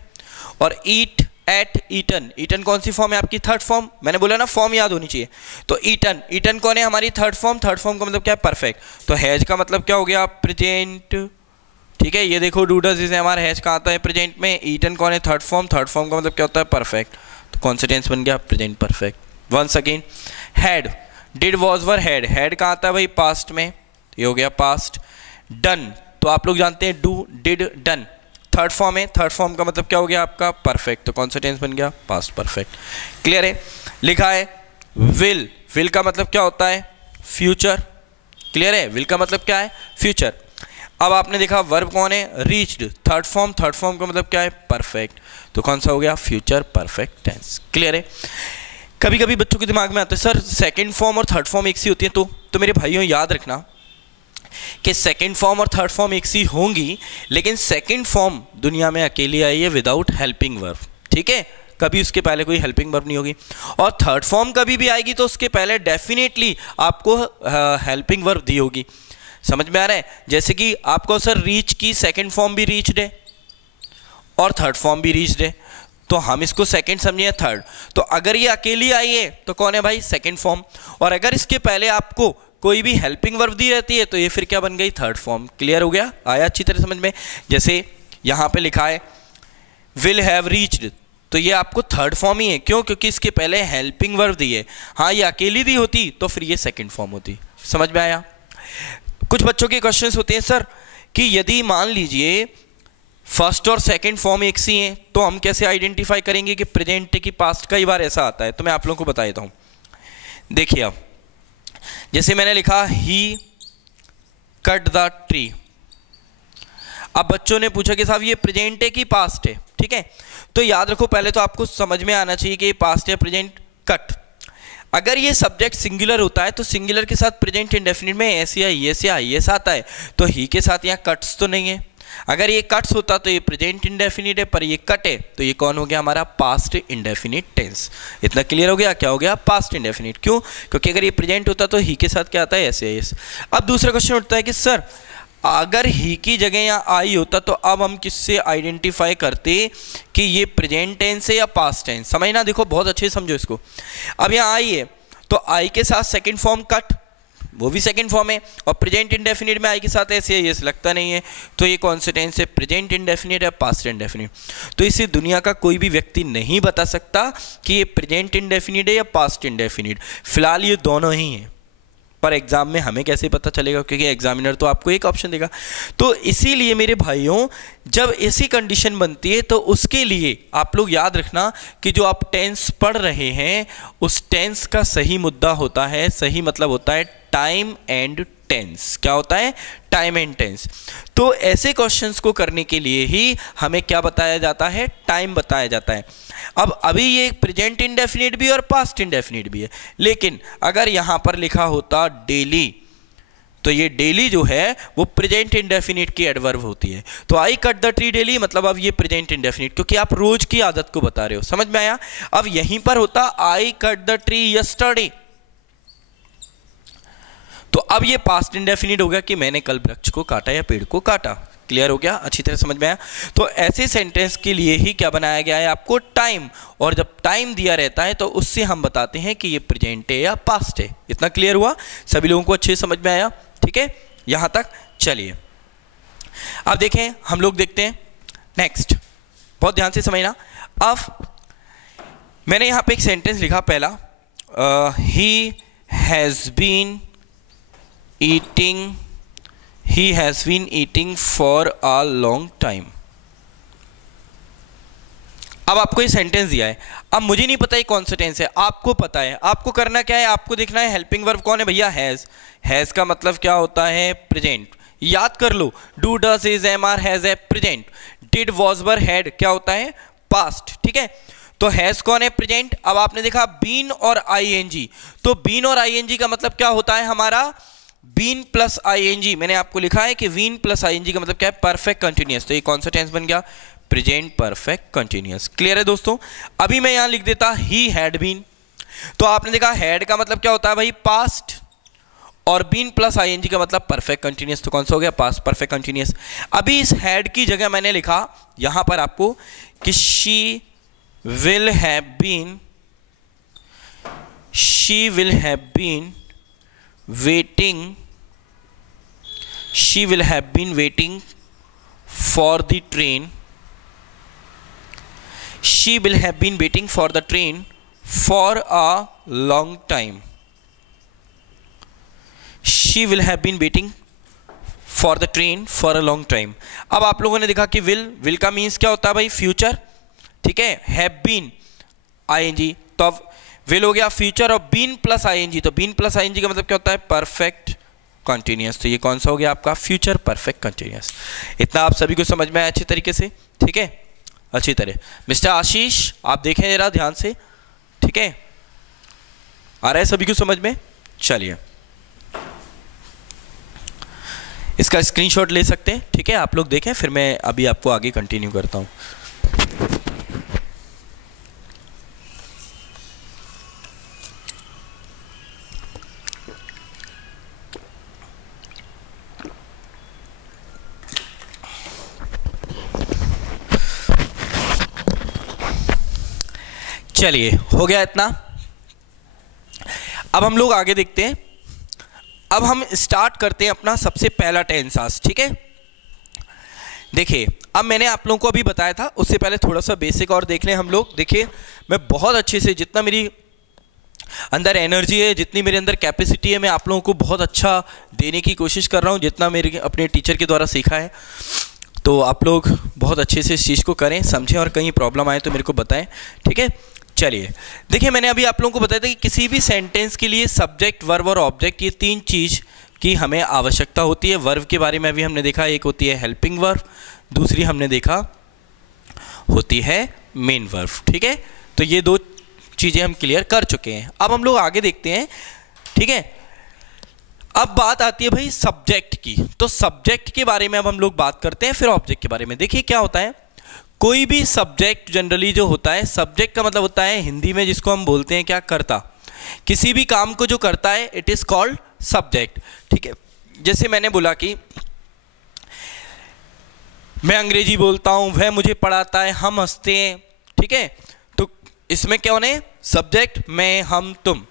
और ईट, एट, ईटन, ईटन कौन सी फॉर्म है आपकी, थर्ड फॉर्म। मैंने बोला ना फॉर्म याद होनी चाहिए, तो ईटन, ईटन कौन है हमारी, थर्ड फॉर्म, थर्ड फॉर्म का मतलब क्या है, परफेक्ट। तो हैज का मतलब क्या हो गया, प्रेजेंट, ठीक है, ये देखो do does is am are, has का आता है प्रेजेंट में, ईटन कौन है, थर्ड फॉर्म, थर्ड फॉर्म का मतलब क्या होता है, परफेक्ट, तो कौन सा टेंस बन गया, present perfect. Once again had, did was were had, had का आता है भाई पास्ट में, ये हो गया पास्ट। डन, तो आप लोग जानते हैं do did done, third form है, थर्ड फॉर्म का मतलब क्या हो गया आपका, परफेक्ट, तो कौन सा टेंस बन गया, पास्ट परफेक्ट। क्लियर है? लिखा है विल, विल का मतलब क्या होता है, फ्यूचर। क्लियर है? विल का मतलब क्या है, फ्यूचर। अब आपने देखा वर्ब कौन है, reached, third form, third form का मतलब क्या है, परफेक्ट, तो कौन सा हो गया, फ्यूचर परफेक्ट टेंस। क्लियर है? कभी कभी बच्चों के दिमाग में आता है सर सेकंड फॉर्म और थर्ड फॉर्म एक सी होती है, तो मेरे भाइयों याद रखना कि सेकंड फॉर्म और थर्ड फॉर्म एक सी होंगी, लेकिन सेकंड फॉर्म दुनिया में अकेली आई है विदाउट हेल्पिंग वर्ब, ठीक है, कभी उसके पहले कोई हेल्पिंग वर्ब नहीं होगी। और थर्ड फॉर्म कभी भी आएगी तो उसके पहले डेफिनेटली आपको हेल्पिंग वर्ब दी होगी। समझ में आ रहा है? जैसे कि आपको सर रीच की सेकंड फॉर्म भी रीच्ड है और थर्ड फॉर्म भी रीच्ड है, तो हम इसको सेकंड समझे या थर्ड। तो अगर ये अकेली आई है तो कौन है भाई, सेकंड फॉर्म, और अगर इसके पहले आपको कोई भी हेल्पिंग वर्ब दी रहती है तो ये फिर क्या बन गई, थर्ड फॉर्म। क्लियर हो गया? आया अच्छी तरह समझ में? जैसे यहाँ पे लिखा है विल हैव रीच्ड, तो ये आपको थर्ड फॉर्म ही है, क्यों, क्योंकि इसके पहले हेल्पिंग वर्ब दी है। हाँ, ये अकेली दी होती तो फिर ये सेकंड फॉर्म होती। समझ में आया? कुछ बच्चों के क्वेश्चंस होते हैं सर कि यदि मान लीजिए फर्स्ट और सेकंड फॉर्म एक सी हैं तो हम कैसे आइडेंटिफाई करेंगे कि प्रेजेंट की पास्ट, कई बार ऐसा आता है, तो मैं आप लोगों को बता देता हूं। देखिए आप, जैसे मैंने लिखा ही कट द ट्री, अब बच्चों ने पूछा कि साहब ये प्रेजेंट है कि पास्ट है, ठीक है। तो याद रखो, पहले तो आपको समझ में आना चाहिए कि ये पास्ट या प्रेजेंट। कट, अगर ये सब्जेक्ट सिंगुलर होता है तो सिंगुलर के साथ प्रेजेंट इंडेफिनिट में एस या आई आता है, तो ही के साथ यहाँ कट्स तो नहीं है। अगर ये कट्स होता तो ये प्रेजेंट इंडेफिनिट है, पर ये कट है तो ये कौन हो गया हमारा पास्ट इंडेफिनिट टेंस। इतना क्लियर हो गया, क्या हो गया पास्ट इंडेफिनिट। क्यों? क्योंकि अगर ये प्रेजेंट होता तो ही के साथ क्या आता है एस या एस। अब दूसरा क्वेश्चन उठता है कि सर अगर ही की जगह यहाँ आई होता तो अब हम किससे आइडेंटिफाई करते कि ये प्रेजेंट टेंस है या पास्ट टेंस। समझना, देखो बहुत अच्छे से समझो इसको। अब यहाँ आई है तो आई के साथ सेकंड फॉर्म कट, वो भी सेकंड फॉर्म है, और प्रेजेंट इंडेफिनिट में आई के साथ ऐसे ये लगता नहीं है, तो ये कौन सा टेंस है, प्रेजेंट इंडेफिनिट या पास्ट इंडेफिनिट। तो इसे दुनिया का कोई भी व्यक्ति नहीं बता सकता कि ये प्रेजेंट इंडेफिनिट है या पास्ट इंडेफिनिट। फिलहाल ये दोनों ही हैं, पर एग्जाम में हमें कैसे पता चलेगा, क्योंकि एग्जामिनर तो आपको एक ऑप्शन देगा। तो इसीलिए मेरे भाइयों, जब ऐसी कंडीशन बनती है तो उसके लिए आप लोग याद रखना कि जो आप टेंस पढ़ रहे हैं उस टेंस का सही मुद्दा होता है, सही मतलब होता है टाइम एंड टेंस। क्या होता है? Time and tense. तो ऐसे क्वेश्चंस को करने के लिए ही हमें क्या बताया जाता है, टाइम बताया जाता है। अब अभी ये प्रेजेंट इंडेफिनिट भी और पास्ट इंडेफिनिट भी है, लेकिन अगर यहाँ पर लिखा होता डेली तो ये डेली जो है वो प्रेजेंट इंडेफिनिट की एडवर्ब होती है। तो I cut the tree daily मतलब अब ये प्रेजेंट इंडेफिनिट, क्योंकि आप रोज की आदत को बता रहे हो। समझ में आया? अब यहीं पर होता I cut the tree yesterday, तो अब ये पास्ट इंडेफिनिट हो गया कि मैंने कल वृक्ष को काटा या पेड़ को काटा। क्लियर हो गया? अच्छी तरह समझ में आया? तो ऐसे सेंटेंस के लिए ही क्या बनाया गया है आपको, टाइम। और जब टाइम दिया रहता है तो उससे हम बताते हैं कि ये प्रेजेंट है या पास्ट है। इतना क्लियर हुआ? सभी लोगों को अच्छे से समझ में आया? ठीक है, यहां तक चलिए। अब देखें, हम लोग देखते हैं नेक्स्ट, बहुत ध्यान से समझना। अब मैंने यहां पे एक सेंटेंस लिखा पहला, he has been eating for a long time। अब आपको ये सेंटेंस दिया है, अब मुझे नहीं पता ये कौन सा टेंस है, आपको पता है। आपको करना क्या है, आपको देखना है हेल्पिंग वर्ब कौन है भैया, हैज। हैज का मतलब क्या होता है, प्रेजेंट। याद कर लो, do does is am are has है present, did was were had क्या होता है, पास्ट। ठीक है, तो हैज कौन है, प्रेजेंट। अब आपने देखा बीन और आईएनजी, तो बीन और आईएनजी का मतलब क्या होता है हमारा, बीन प्लस आईएनजी। मैंने आपको लिखा है कि बीन प्लस आईएनजी का मतलब क्या है, परफेक्ट कंटिन्यूअस। तो ये कौन सा टेंस बन गया, प्रेजेंट परफेक्ट कंटिन्यूअस। क्लियर है दोस्तों? अभी मैं यहां लिख देता ही हैड बीन, तो आपने देखा हैड का मतलब क्या होता है भाई, पास्ट, और बीन प्लस आईएनजी का मतलब परफेक्ट कंटिन्यूअस। तो कौन सा हो गया, पास्ट परफेक्ट कंटिन्यूअस। अभी इस हैड की जगह मैंने लिखा यहां पर आपको कि she will have been waiting for the train for a long time। she will have been waiting for the train for a long time। अब आप लोगों ने देखा कि will का मीन्स क्या होता है भाई, फ्यूचर। ठीक है, have been ing, तो अब विल हो गया फ्यूचर, और बीन प्लस आईएनजी, तो बीन प्लस आईएनजी का मतलब क्या होता है, परफेक्ट कंटिन्यूअस। तो ये कौन सा हो गया आपका, फ्यूचर परफेक्ट कंटिन्यूअस। इतना आप सभी को समझ में आया अच्छी तरीके से? ठीक है, अच्छी तरह। मिस्टर आशीष आप देखें जरा ध्यान से, ठीक है, आ रहा है सभी को समझ में? चलिए, इसका स्क्रीनशॉट ले सकते हैं। ठीक है, आप लोग देखें, फिर मैं अभी आपको आगे कंटिन्यू करता हूं। चलिए, हो गया इतना। अब हम लोग आगे देखते हैं। अब हम स्टार्ट करते हैं अपना सबसे पहला टेंस आज। ठीक है, देखिए, अब मैंने आप लोगों को अभी बताया था, उससे पहले थोड़ा सा बेसिक और देख लें हम लोग। देखिए, मैं बहुत अच्छे से, जितना मेरी अंदर एनर्जी है, जितनी मेरे अंदर कैपेसिटी है, मैं आप लोगों को बहुत अच्छा देने की कोशिश कर रहा हूँ, जितना मेरे अपने टीचर के द्वारा सीखा है। तो आप लोग बहुत अच्छे से इस चीज़ को करें, समझें, और कहीं प्रॉब्लम आए तो मेरे को बताएं। ठीक है, चलिए देखिए, मैंने अभी आप लोगों को बताया था कि किसी भी सेंटेंस के लिए सब्जेक्ट, वर्ब और ऑब्जेक्ट, ये तीन चीज़ कि हमें आवश्यकता होती है। वर्ब के बारे में अभी हमने देखा, एक होती है हेल्पिंग वर्ब, दूसरी हमने देखा होती है मेन वर्ब। ठीक है, तो ये दो चीज़ें हम क्लियर कर चुके हैं। अब हम लोग आगे देखते हैं। ठीक है, अब बात आती है भाई सब्जेक्ट की। तो सब्जेक्ट के बारे में अब हम लोग बात करते हैं, फिर ऑब्जेक्ट के बारे में। देखिए क्या होता है, कोई भी सब्जेक्ट जनरली जो होता है, सब्जेक्ट का मतलब होता है हिंदी में जिसको हम बोलते हैं क्या, कर्ता। किसी भी काम को जो करता है इट इज कॉल्ड सब्जेक्ट। ठीक है, जैसे मैंने बोला कि मैं अंग्रेजी बोलता हूं, वह मुझे पढ़ाता है, हम हंसते हैं। ठीक है, तो इसमें क्या होने, सब्जेक्ट, मैं, हम, तुम।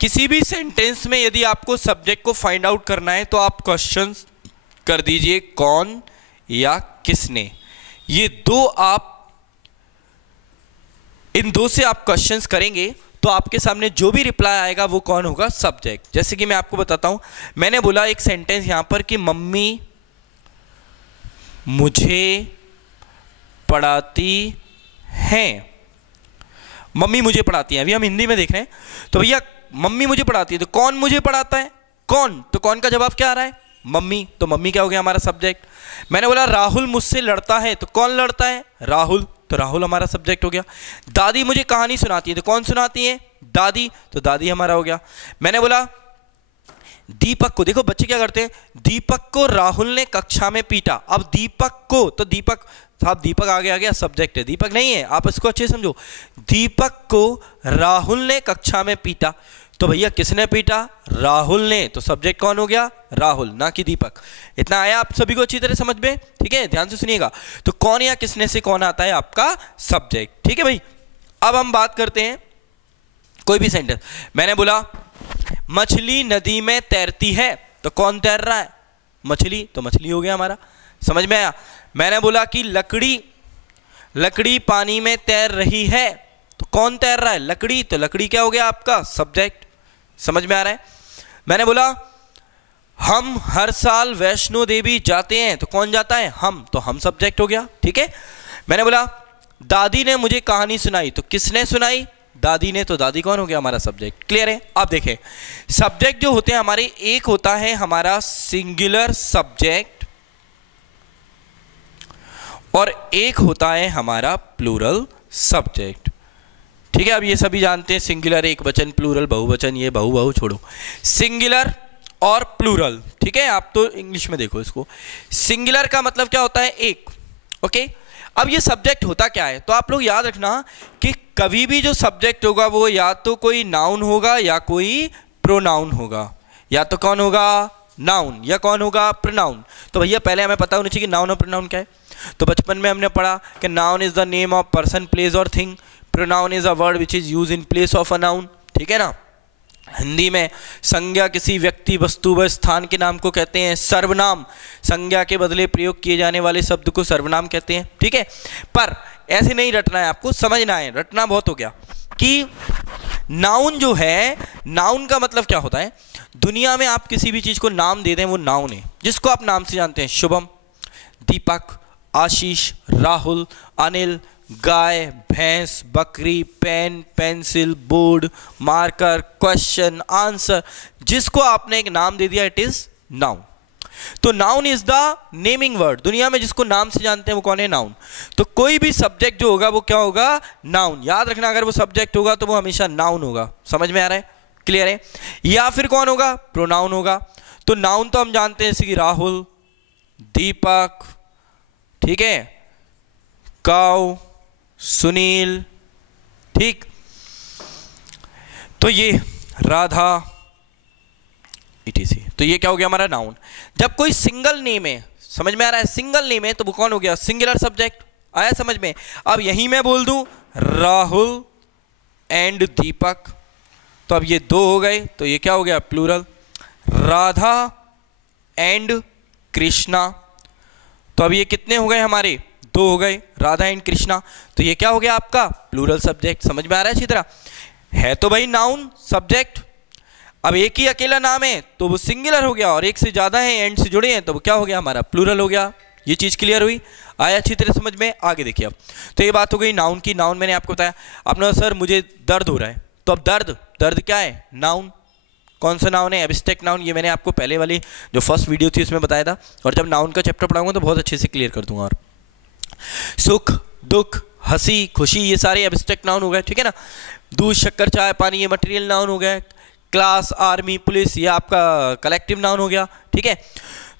किसी भी सेंटेंस में यदि आपको सब्जेक्ट को फाइंड आउट करना है तो आप क्वेश्चन कर दीजिए कौन या किसने। ये दो, आप इन दो से आप क्वेश्चंस करेंगे तो आपके सामने जो भी रिप्लाई आएगा वो कौन होगा, सब्जेक्ट। जैसे कि मैं आपको बताता हूं, मैंने बोला एक सेंटेंस यहां पर कि मम्मी मुझे पढ़ाती हैं। मम्मी मुझे पढ़ाती हैं, अभी हम हिंदी में देख रहे हैं। तो भैया मम्मी मुझे पढ़ाती है, तो कौन मुझे पढ़ाता है, कौन, तो कौन का जवाब क्या आ रहा है, मम्मी। तो मम्मी क्या हो गया हमारा सब्जेक्ट। मैंने बोला राहुल मुझसे लड़ता है, तो कौन लड़ता है, राहुल, तो राहुल हमारा सब्जेक्ट हो गया। दादी मुझे कहानी सुनाती है, तो कौन सुनाती है, दादी, तो दादी हमारा हो गया। मैंने बोला दीपक को, देखो बच्चे क्या करते हैं, दीपक को राहुल ने कक्षा में पीटा। अब दीपक को, तो दीपक साहब, दीपक आगे आ गया, सब्जेक्ट है, दीपक नहीं है, आप इसको अच्छे से समझो। दीपक को राहुल ने कक्षा में पीटा, तो भैया किसने पीटा, राहुल ने, तो सब्जेक्ट कौन हो गया, राहुल, ना कि दीपक। इतना आया आप सभी को अच्छी तरह समझ में। ठीक है, ध्यान से सुनिएगा। तो कौन या किसने से कौन आता है आपका सब्जेक्ट। ठीक है भाई, अब हम बात करते हैं कोई भी सेंटेंस। मैंने बोला मछली नदी में तैरती है, तो कौन तैर रहा है, मछली, तो मछली हो गया हमारा, समझ में आया। मैंने बोला कि लकड़ी पानी में तैर रही है, तो कौन तैर रहा है, लकड़ी, तो लकड़ी क्या हो गया आपका सब्जेक्ट, समझ में आ रहा है। मैंने बोला हम हर साल वैष्णो देवी जाते हैं, तो कौन जाता है, हम, तो हम सब्जेक्ट हो गया। ठीक है, मैंने बोला दादी ने मुझे कहानी सुनाई, तो किसने सुनाई, दादी ने, तो दादी कौन हो गया हमारा सब्जेक्ट। क्लियर है। अब देखें सब्जेक्ट जो होते हैं हमारे, एक होता है हमारा सिंगुलर सब्जेक्ट और एक होता है हमारा प्लूरल सब्जेक्ट। ठीक है, अब ये सभी जानते हैं सिंगुलर एक वचन, प्लूरल बहुवचन, ये बहु छोड़ो, सिंगुलर और प्लूरल। ठीक है, आप तो इंग्लिश में देखो इसको। सिंगुलर का मतलब क्या होता है, एक। ओके, अब ये सब्जेक्ट होता क्या है, तो आप लोग याद रखना कि कभी भी जो सब्जेक्ट होगा वो या तो कोई नाउन होगा या कोई प्रोनाउन होगा। या तो कौन होगा, नाउन, या कौन होगा, प्रोनाउन। तो भैया पहले हमें पता होना चाहिए कि नाउन और प्रोनाउन क्या है। तो बचपन में हमने पढ़ा कि noun is the name of person, place और thing, pronoun is a word which is use in place of a noun. ठीक है ना। हिंदी में संज्ञा किसी व्यक्ति, वस्तु व स्थान के नाम को कहते हैं सर्वनाम। संज्ञा के बदले प्रयोग किए जाने वाले शब्द को सर्वनाम कहते हैं। ठीक है, पर ऐसे नहीं रटना है, आपको समझना है, रटना बहुत हो गया कि नाउन जो है, नाउन का मतलब क्या होता है, दुनिया में आप किसी भी चीज को नाम दे दें वो नाउन है, जिसको आप नाम से जानते हैं। शुभम, दीपक, आशीष, राहुल, अनिल, गाय, भैंस, बकरी, pen, pencil, board, marker, question, answer, जिसको आपने एक नाम दे दिया इट इज नाउन। तो noun is the naming word, दुनिया में जिसको नाम से जानते हैं वो कौन है, नाउन। तो कोई भी सब्जेक्ट जो होगा वो क्या होगा, नाउन। याद रखना, अगर वो सब्जेक्ट होगा तो वो हमेशा नाउन होगा। समझ में आ रहा है, क्लियर है। या फिर कौन होगा, प्रोनाउन होगा। तो नाउन तो हम जानते हैं जैसे कि राहुल, दीपक, ठीक है, काऊ, सुनील, ठीक। तो ये राधा, इटीसी, तो ये क्या हो गया हमारा नाउन। जब कोई सिंगल नेम है, समझ में आ रहा है, सिंगल नेम है तो वो कौन हो गया, सिंगुलर सब्जेक्ट। आया समझ में। अब यही मैं बोल दूं राहुल एंड दीपक, तो अब ये दो हो गए, तो ये क्या हो गया, प्लूरल। राधा एंड कृष्णा, तो अब ये कितने हो गए हमारे, दो हो गए, राधा एंड कृष्णा, तो ये क्या हो गया आपका प्लूरल सब्जेक्ट। समझ में आ रहा है अच्छी तरह, है तो भाई नाउन सब्जेक्ट। अब एक ही अकेला नाम है तो वो सिंगुलर हो गया, और एक से ज्यादा है एंड से जुड़े हैं तो वो क्या हो गया हमारा, प्लूरल हो गया। ये चीज क्लियर हुई, आया अच्छी तरह समझ में। आगे देखिए अब, तो ये बात हो गई नाउन की। नाउन मैंने आपको बताया, आपने सर मुझे दर्द हो रहा है, तो अब दर्द क्या है, नाउन। कौन सा नाउन है? Abstract noun. ये मैंने आपको पहले वाली जो फर्स्ट वीडियो थी उसमें बताया था, और जब नाउन का चैप्टर पढ़ाऊंगा तो बहुत अच्छे से क्लियर कर दूंगा। और सुख, दुख, हंसी, खुशी, ये सारे एब्स्ट्रैक्ट नाउन हो गए, ठीक है ना। दूध, शक्कर, चाय, पानी, ये मटेरियल नाउन हो गए। क्लास, आर्मी, पुलिस, ये आपका कलेक्टिव नाउन हो गया, ठीक है।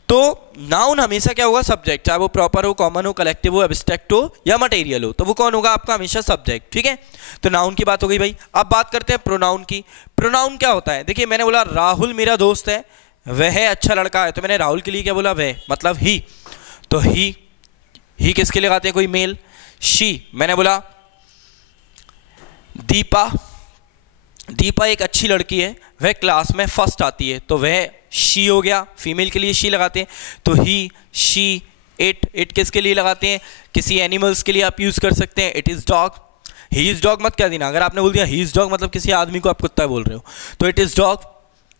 तो नाउन हमेशा क्या होगा? सब्जेक्ट, चाहे वो प्रॉपर हो, कॉमन हो, कलेक्टिव हो, एब्स्ट्रैक्ट हो या मटेरियल हो, तो वो कौन होगा? आपका हमेशा सब्जेक्ट, ठीक है। तो नाउन की बात हो गई भाई। अब बात करते हैं प्रोनाउन की। प्रोनाउन क्या होता है? देखिए, मैंने बोला राहुल मेरा दोस्त है, वह अच्छा लड़का है, तो मैंने राहुल के लिए क्या बोला? वह, मतलब ही। तो ही किसके लिए लगाते हैं? कोई मेल। शी, मैंने बोला दीपा एक अच्छी लड़की है, वह क्लास में फर्स्ट आती है, तो वह शी हो गया। फीमेल के लिए शी लगाते हैं, तो ही, शी। इट किसके लिए लगाते हैं? किसी एनिमल्स के लिए आप यूज कर सकते हैं। It is dog. He is dog मत कह देना। अगर आपने बोल दिया ही इज डॉग मतलब किसी आदमी को आप कुत्ता बोल रहे हो, तो इट इज डॉग।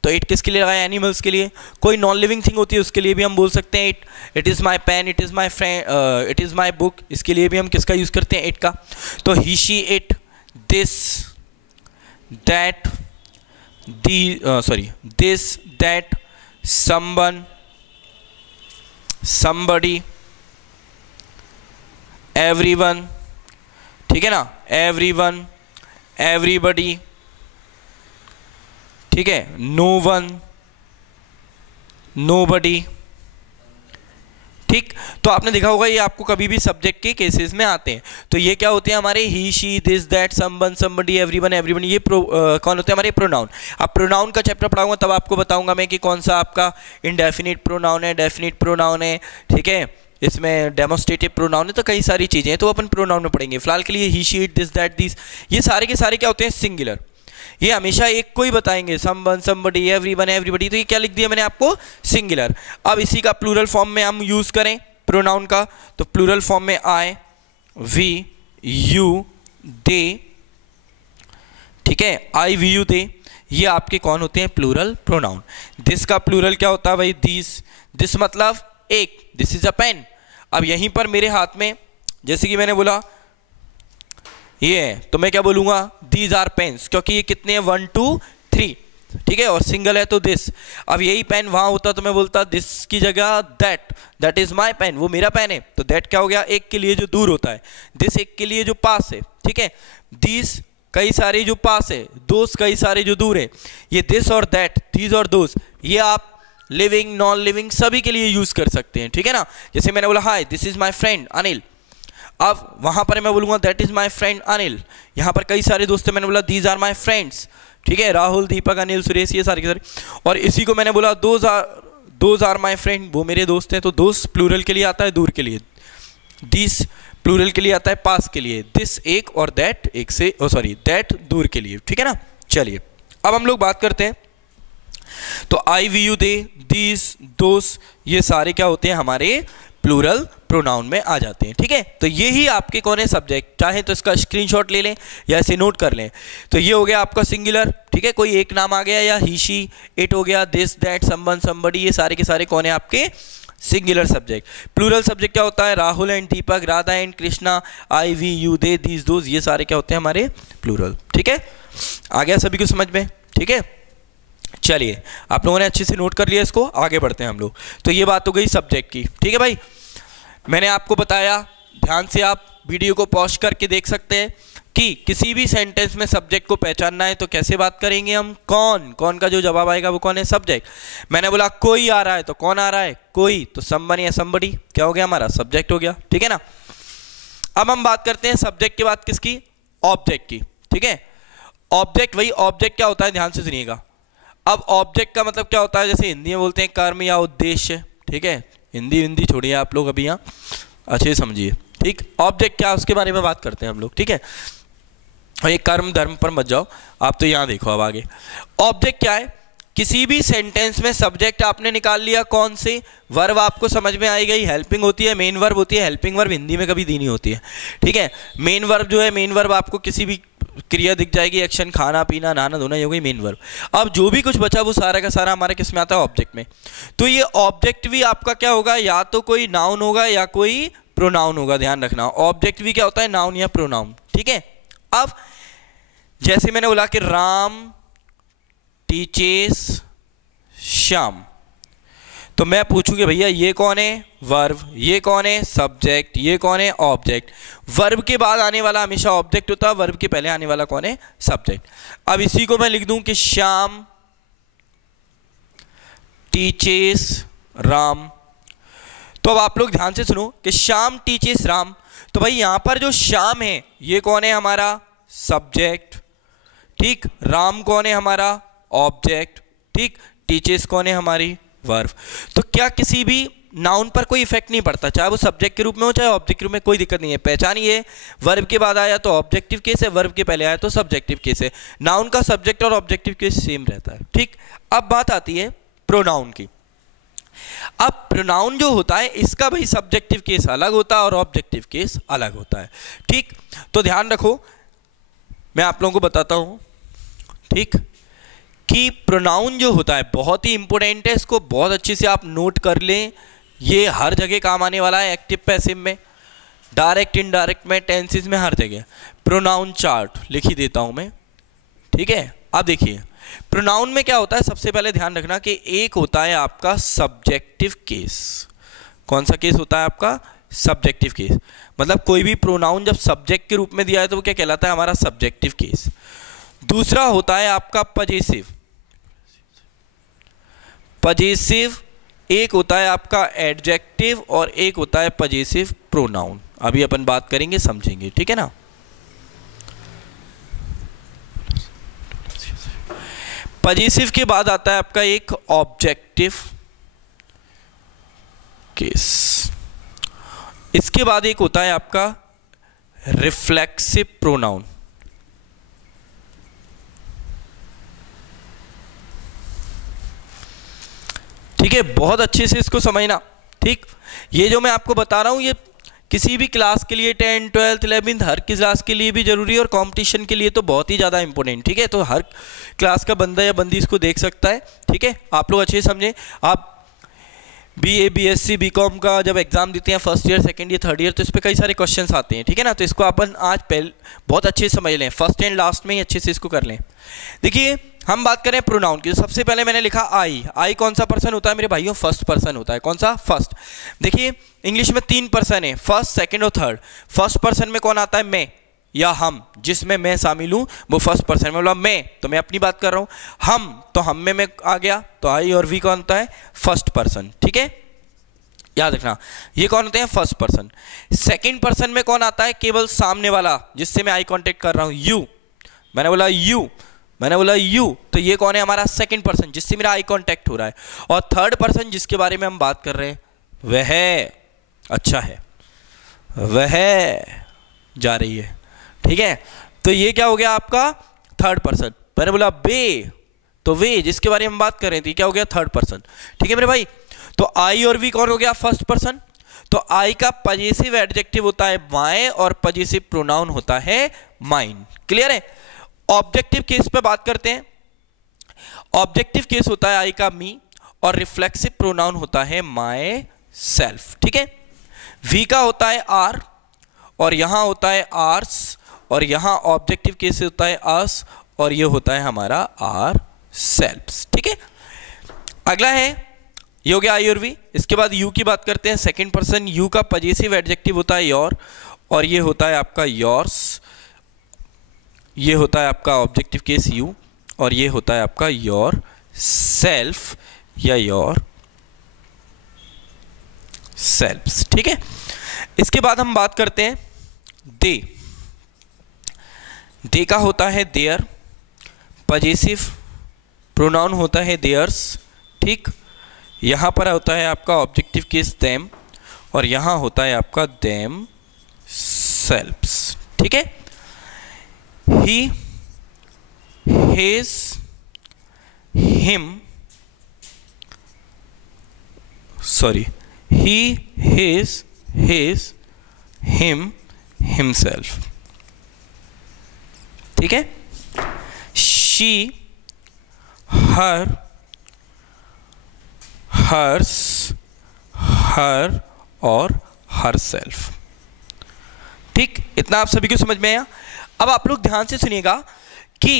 तो इट किसके लिए लगाया? एनिमल्स के लिए। कोई नॉन लिविंग थिंग होती है उसके लिए भी हम बोल सकते हैं it is my pen, it is my friend, it is my book, इसके लिए भी हम किसका यूज करते हैं? इट का। तो he, she, it, this, that, this, that, someone, somebody, everyone, ठीक है ना। everyone, everybody, ठीक है। no one, nobody, ठीक। तो आपने देखा होगा ये आपको कभी भी सब्जेक्ट के केसेस में आते हैं। तो ये क्या होते हैं हमारे? He, she, this, that, someone, somebody, everyone, everyone, ये कौन होते हैं? हमारे प्रोनाउन। अब प्रोनाउन का चैप्टर पढ़ाऊंगा तब आपको बताऊंगा मैं कि कौन सा आपका इंडेफिनिट प्रोनाउन है, डेफिनिट प्रोनाउन है, ठीक है। इसमें डेमोस्ट्रेटिव प्रोनाउन है, तो कई सारी चीज़ें हैं, तो अपन प्रोनाउन में पढ़ेंगे। फिलहाल के लिए he, she, it, this, that, this, ये सारे के सारे क्या होते हैं? सिंगुलर। ये हमेशा एक को ही बताएंगे, समवन, समबडी, एवरीवन, एवरीबडी। तो ये क्या लिख दिया मैंने आपको? सिंगुलर। अब इसी का प्लूरल फॉर्म में हम यूज़ करें प्रोनाउन का, तो प्लूरल फॉर्म में आई, वी, यू, दे, ठीक है। आई, वी, यू, दे, ये आपके कौन होते हैं? Plural pronoun. दिस का प्लूरल क्या होता है भाई? दिस मतलब एक, दिस इज अ पेन। अब यहीं पर मेरे हाथ में, जैसे कि मैंने बोला ये है, तो मैं क्या बोलूंगा? दीज आर पेन्स, क्योंकि ये कितने हैं? 1 2 3, ठीक है, और सिंगल है तो दिस। अब यही पेन वहां होता तो मैं बोलता दिस की जगह दैट इज माई पेन, वो मेरा पेन है। तो दैट क्या हो गया? एक के लिए जो दूर होता है, दिस एक के लिए जो पास है, ठीक है। दीज कई सारे जो पास है, दोस्त कई सारे जो दूर है। ये दिस और दैट, दीज और दोस्त, ये आप लिविंग, नॉन लिविंग सभी के लिए यूज कर सकते हैं, ठीक है ना। जैसे मैंने बोला hi, this is my friend Anil, अब वहां पर मैं बोलूंगा that is my friend Anil. यहाँ पर कई सारे दोस्त हैं, मैंने बोला दीज आर माई फ्रेंड्स, ठीक है, राहुल, दीपक, अनिल, सुरेश, ये सारे के सारे। और इसी को मैंने बोला दोज आर माई फ्रेंड, वो मेरे दोस्त हैं। तो दोस्त प्लूरल के लिए आता है दूर के लिए, दिस प्लूरल के लिए आता है पास के लिए, दिस एक और दैट एक से, दैट दूर के लिए, ठीक है ना। चलिए अब हम लोग बात करते हैं। तो आई, वी, यू, दे, दीज, दोस, ये सारे क्या होते हैं? हमारे प्लूरल प्रोनाउन में आ जाते हैं, ठीक है। तो ये ही आपके कौन है? सब्जेक्ट। चाहे तो इसका स्क्रीनशॉट ले लें या इसे नोट कर लें। तो ये हो गया आपका सिंगुलर, ठीक है, कोई एक नाम आ गया, या ही, शी, इट हो गया, दिस, दैट, समवन, समबडी, ये सारे के सारे कौन है? आपके सिंगुलर सब्जेक्ट। प्लूरल सब्जेक्ट क्या होता है? Rahul and Deepak, Radha and Krishna, I, we, you, they, these, those, ये सारे क्या होते हैं? हमारे प्लूरल, ठीक है। आ गया सभी को समझ में? ठीक है, चलिए आप लोगों ने अच्छे से नोट कर लिया इसको, आगे बढ़ते हैं हम लोग। तो ये बात हो गई सब्जेक्ट की, ठीक है भाई। मैंने आपको बताया, ध्यान से आप वीडियो को पॉज करके देख सकते हैं कि किसी भी सेंटेंस में सब्जेक्ट को पहचानना है तो कैसे बात करेंगे हम? कौन का जो जवाब आएगा वो कौन है? सब्जेक्ट। मैंने बोला कोई आ रहा है तो कौन आ रहा है? कोई, तो समवन या समबडी क्या हो गया? हमारा सब्जेक्ट हो गया, ठीक है ना। अब हम बात करते हैं सब्जेक्ट के बाद किसकी? ऑब्जेक्ट की, ठीक है। ऑब्जेक्ट, वही ऑब्जेक्ट क्या होता है? ध्यान से सुनिएगा। अब ऑब्जेक्ट का मतलब क्या होता है? जैसे हिंदी में बोलते हैं कर्म या उद्देश्य, ठीक है। हिंदी छोड़िए आप लोग अभी, यहाँ अच्छे समझिए, ठीक। ऑब्जेक्ट क्या है उसके बारे में बात करते हैं हम लोग, ठीक है। और ये कर्म धर्म पर मत जाओ आप, तो यहाँ देखो अब आगे। ऑब्जेक्ट क्या है? किसी भी सेंटेंस में सब्जेक्ट आपने निकाल लिया, कौन से? वर्ब आपको समझ में आई गई, हेल्पिंग होती है, मेन वर्ब होती है। हेल्पिंग वर्ब हिंदी में कभी दी नहीं होती है, ठीक है। मेन वर्ब जो है, मेन वर्ब आपको किसी भी क्रिया दिख जाएगी, एक्शन, खाना पीना नहाना धोना, ये हो गई मेन वर्ब। अब जो भी कुछ बचा वो सारा का सारा हमारे किस में आता है? ऑब्जेक्ट में। तो ये ऑब्जेक्ट भी आपका क्या होगा? या तो कोई नाउन होगा या कोई प्रोनाउन होगा, ध्यान रखना। ऑब्जेक्ट भी क्या होता है? नाउन या प्रोनाउन, ठीक है। अब जैसे मैंने बोला कि राम टीचेस श्याम। तो मैं पूछूंगी भैया ये कौन है? वर्ब। ये कौन है? सब्जेक्ट। ये कौन है? ऑब्जेक्ट। वर्ब के बाद आने वाला हमेशा ऑब्जेक्ट होता है, वर्ब के पहले आने वाला कौन है? सब्जेक्ट। अब इसी को मैं लिख दूं कि श्याम टीचेस राम। तो अब आप लोग ध्यान से सुनो कि श्याम टीचेस राम। तो भाई यहां पर जो श्याम है ये कौन है? हमारा सब्जेक्ट। ठीक, राम कौन है? हमारा ऑब्जेक्ट। ठीक, टीचेस कौन है? हमारी वर्ब। तो क्या किसी भी नाउन पर कोई इफेक्ट नहीं पड़ता, चाहे वो सब्जेक्ट के रूप में हो चाहे ऑब्जेक्ट के रूप में, कोई दिक्कत नहीं है। पहचानिए, वर्ब के बाद आया तो ऑब्जेक्टिव केस है, वर्ब के पहले आया तो सब्जेक्टिव केस है। नाउन का सब्जेक्ट और ऑब्जेक्टिव केस सेम रहता है। ठीक, अब बात आती है प्रोनाउन की। अब प्रोनाउन जो होता है इसका भाई सब्जेक्टिव केस अलग होता है और ऑब्जेक्टिव केस अलग होता है। ठीक, तो ध्यान रखो, मैं आप लोगों को बताता हूं। ठीक, कि प्रोनाउन जो होता है बहुत ही इंपॉर्टेंट है, इसको बहुत अच्छे से आप नोट कर लें। ये हर जगह काम आने वाला है, एक्टिव पैसिव में, डायरेक्ट इनडायरेक्ट में, टेंसेस में, हर जगह। प्रोनाउन चार्ट लिख ही देता हूं मैं। ठीक है, अब देखिए प्रोनाउन में क्या होता है। सबसे पहले ध्यान रखना कि एक होता है आपका सब्जेक्टिव केस। कौन सा केस होता है आपका? Subjective case. मतलब कोई भी प्रोनाउन जब सब्जेक्ट के रूप में दिया है तो वो क्या कहलाता है? हमारा सब्जेक्टिव केस। दूसरा होता है आपका पजेसिव। पजेसिव एक होता है आपका एडजेक्टिव और एक होता है पजेसिव प्रोनाउन। अभी अपन बात करेंगे, समझेंगे। ठीक है ना। पजेसिव के बाद आता है आपका एक ऑब्जेक्टिव केस। इसके बाद एक होता है आपका रिफ्लेक्सिव प्रोनाउन। ठीक है, बहुत अच्छे से इसको समझना। ठीक, ये जो मैं आपको बता रहा हूं ये किसी भी क्लास के लिए 10, 12, 11 हर क्लास के लिए भी जरूरी है और कंपटीशन के लिए तो बहुत ही ज़्यादा इंपॉर्टेंट। ठीक है, तो हर क्लास का बंदा या बंदी इसको देख सकता है। ठीक है, आप लोग अच्छे से समझें। आप BA, BSc, BCom का जब एग्जाम देते हैं first year, second year, third year, तो इस पर कई सारे क्वेश्चंस आते हैं। ठीक है ना, तो इसको अपन आज पहले बहुत अच्छे से समझ लें, फर्स्ट एंड लास्ट में ही अच्छे से इसको कर लें। देखिए हम बात करें प्रोनाउन की। सबसे पहले मैंने लिखा आई। आई कौन सा पर्सन होता है मेरे भाइयों? फर्स्ट पर्सन होता है। कौन सा? फर्स्ट। देखिए इंग्लिश में 3 पर्सन है, फर्स्ट, सेकंड और थर्ड। फर्स्ट पर्सन में कौन आता है? मैं या हम, जिसमें मैं शामिल हूं वो फर्स्ट पर्सन में। बोला मैं तो मैं अपनी बात कर रहा हूं। हम तो हम में मैं आ गया, तो आई और वी कौन होता है? First person. ठीक है, याद रखना ये कौन होते हैं? First person. सेकंड पर्सन में कौन आता है? केवल सामने वाला जिससे मैं आई कांटेक्ट कर रहा हूं, यू। मैंने बोला यू, तो ये कौन है? हमारा सेकंड पर्सन जिससे मेरा आई कांटेक्ट हो रहा है। और थर्ड पर्सन जिसके बारे में हम बात कर रहे हैं वह अच्छा है, वह जा रही है। ठीक है, तो ये क्या हो गया आपका? Third person. मैंने बोला वे, तो वे जिसके बारे में हम बात कर रहे थे क्या हो गया? Third person. ठीक है मेरे भाई, तो आई और वी कौन हो गया? First person. तो आई का पजेसिव एडजेक्टिव होता है माय और पजेसिव प्रोनाउन होता है माइन। क्लियर है। ऑब्जेक्टिव केस पे बात करते हैं। ऑब्जेक्टिव केस होता है आई का मी और रिफ्लेक्सिव प्रोनाउन होता है माय सेल्फ। ठीक है, वी का होता है आर और यहां होता है आर्स और यहां ऑब्जेक्टिव केस होता है अस और ये होता है हमारा आर सेल्फ्स। ठीक है, अगला है ये हो गया आई और वी। इसके बाद यू की बात करते हैं। सेकंड पर्सन, यू का पजेसिव एडजेक्टिव होता है योर और ये होता है आपका योर्स। ये होता है आपका ऑब्जेक्टिव केस यू और ये होता है आपका योर सेल्फ या योर सेल्फ्स। ठीक है, इसके बाद हम बात करते हैं दे। दे का होता है देयर, पजेसिव प्रोनाउन होता है देयर्स। ठीक, यहां पर होता है आपका ऑब्जेक्टिव केस देम और यहां होता है आपका देम सेल्फ्स। ठीक है, he, his, him, he, his, him, himself। ठीक है, she, her, hers, her और herself। ठीक, इतना आप सभी को समझ में आया। अब आप लोग ध्यान से सुनिएगा कि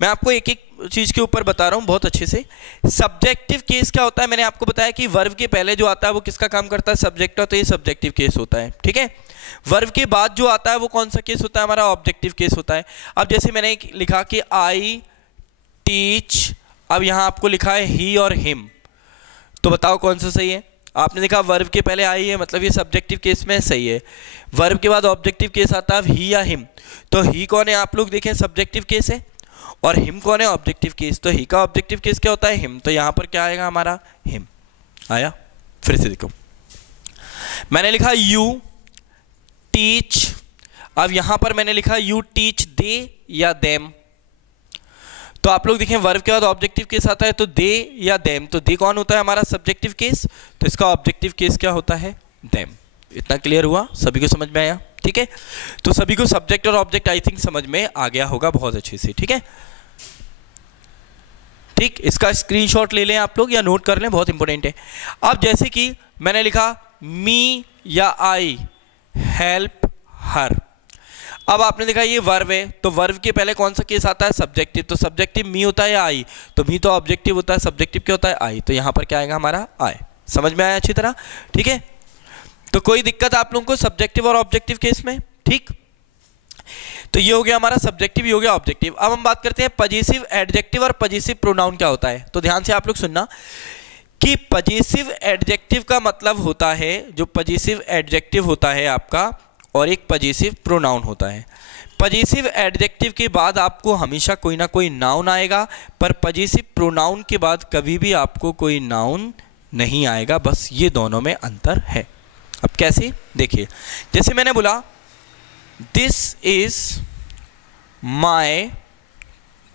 मैं आपको एक एक चीज़ के ऊपर बता रहा हूँ बहुत अच्छे से। सब्जेक्टिव केस क्या होता है, मैंने आपको बताया कि वर्ब के पहले जो आता है वो किसका काम करता है, सब्जेक्ट का, तो ये सब्जेक्टिव केस होता है, ठीक है। वर्ब के बाद जो आता है वो कौन सा केस होता है, हमारा ऑब्जेक्टिव केस होता है। अब जैसे मैंने लिखा कि आई टीच, अब यहाँ आपको लिखा है ही और हिम, तो बताओ कौन सा सही है। आपने देखा वर्ब के पहले आई है, मतलब ये सब्जेक्टिव केस में सही है। वर्ब के बाद ऑब्जेक्टिव केस आता है ही या हिम, तो ही कौन है, आप लोग देखें सब्जेक्टिव केस है, और हिम कौन है, ऑब्जेक्टिव केस। तो ही का ऑब्जेक्टिव केस क्या होता है, हिम, तो यहाँ पर क्या आएगा हमारा, हिम आया। फिर से देखो, मैंने लिखा यू टीच, अब यहाँ पर मैंने लिखा यू टीच दे या देम, तो आप लोग देखें वर्ब के बाद ऑब्जेक्टिव केस आता है तो दे या देम, तो दे कौन होता है हमारा सब्जेक्टिव केस, तो इसका ऑब्जेक्टिव केस क्या होता है, देम। इतना क्लियर हुआ, सभी को समझ में आया, ठीक है। तो सभी को सब्जेक्ट और ऑब्जेक्ट आई थिंक समझ में आ गया होगा बहुत अच्छे से, ठीक है। ठीक, इसका स्क्रीनशॉट ले लें आप लोग या नोट कर लें, बहुत इंपॉर्टेंट है। अब जैसे कि मैंने लिखा मी या आई हेल्प हर, अब आपने देखा ये वर्ब है, तो वर्ब के पहले कौन सा केस आता है, सब्जेक्टिव, तो सब्जेक्टिव मी होता है या आई, तो मी तो ऑब्जेक्टिव होता है, सब्जेक्टिव क्या होता है, आई, तो यहाँ पर क्या आएगा हमारा, आए। समझ में आया अच्छी तरह, ठीक है। तो कोई दिक्कत आप लोगों को सब्जेक्टिव और ऑब्जेक्टिव केस में, ठीक। तो ये हो गया हमारा सब्जेक्टिव, ये हो गया ऑब्जेक्टिव। अब हम बात करते हैं पजेसिव एडजेक्टिव और पजेसिव प्रोनाउन क्या होता है। तो ध्यान से आप लोग सुनना कि पजेसिव एडजेक्टिव का मतलब होता है, जो पजेसिव एडजेक्टिव होता है आपका, और एक पजेसिव प्रोनाउन होता है। पजेसिव एडजेक्टिव के बाद आपको हमेशा कोई ना कोई नाउन आएगा, पर पजेसिव प्रोनाउन के बाद कभी भी आपको कोई नाउन नहीं आएगा, बस ये दोनों में अंतर है। अब कैसे, देखिए, जैसे मैंने बोला दिस इज माई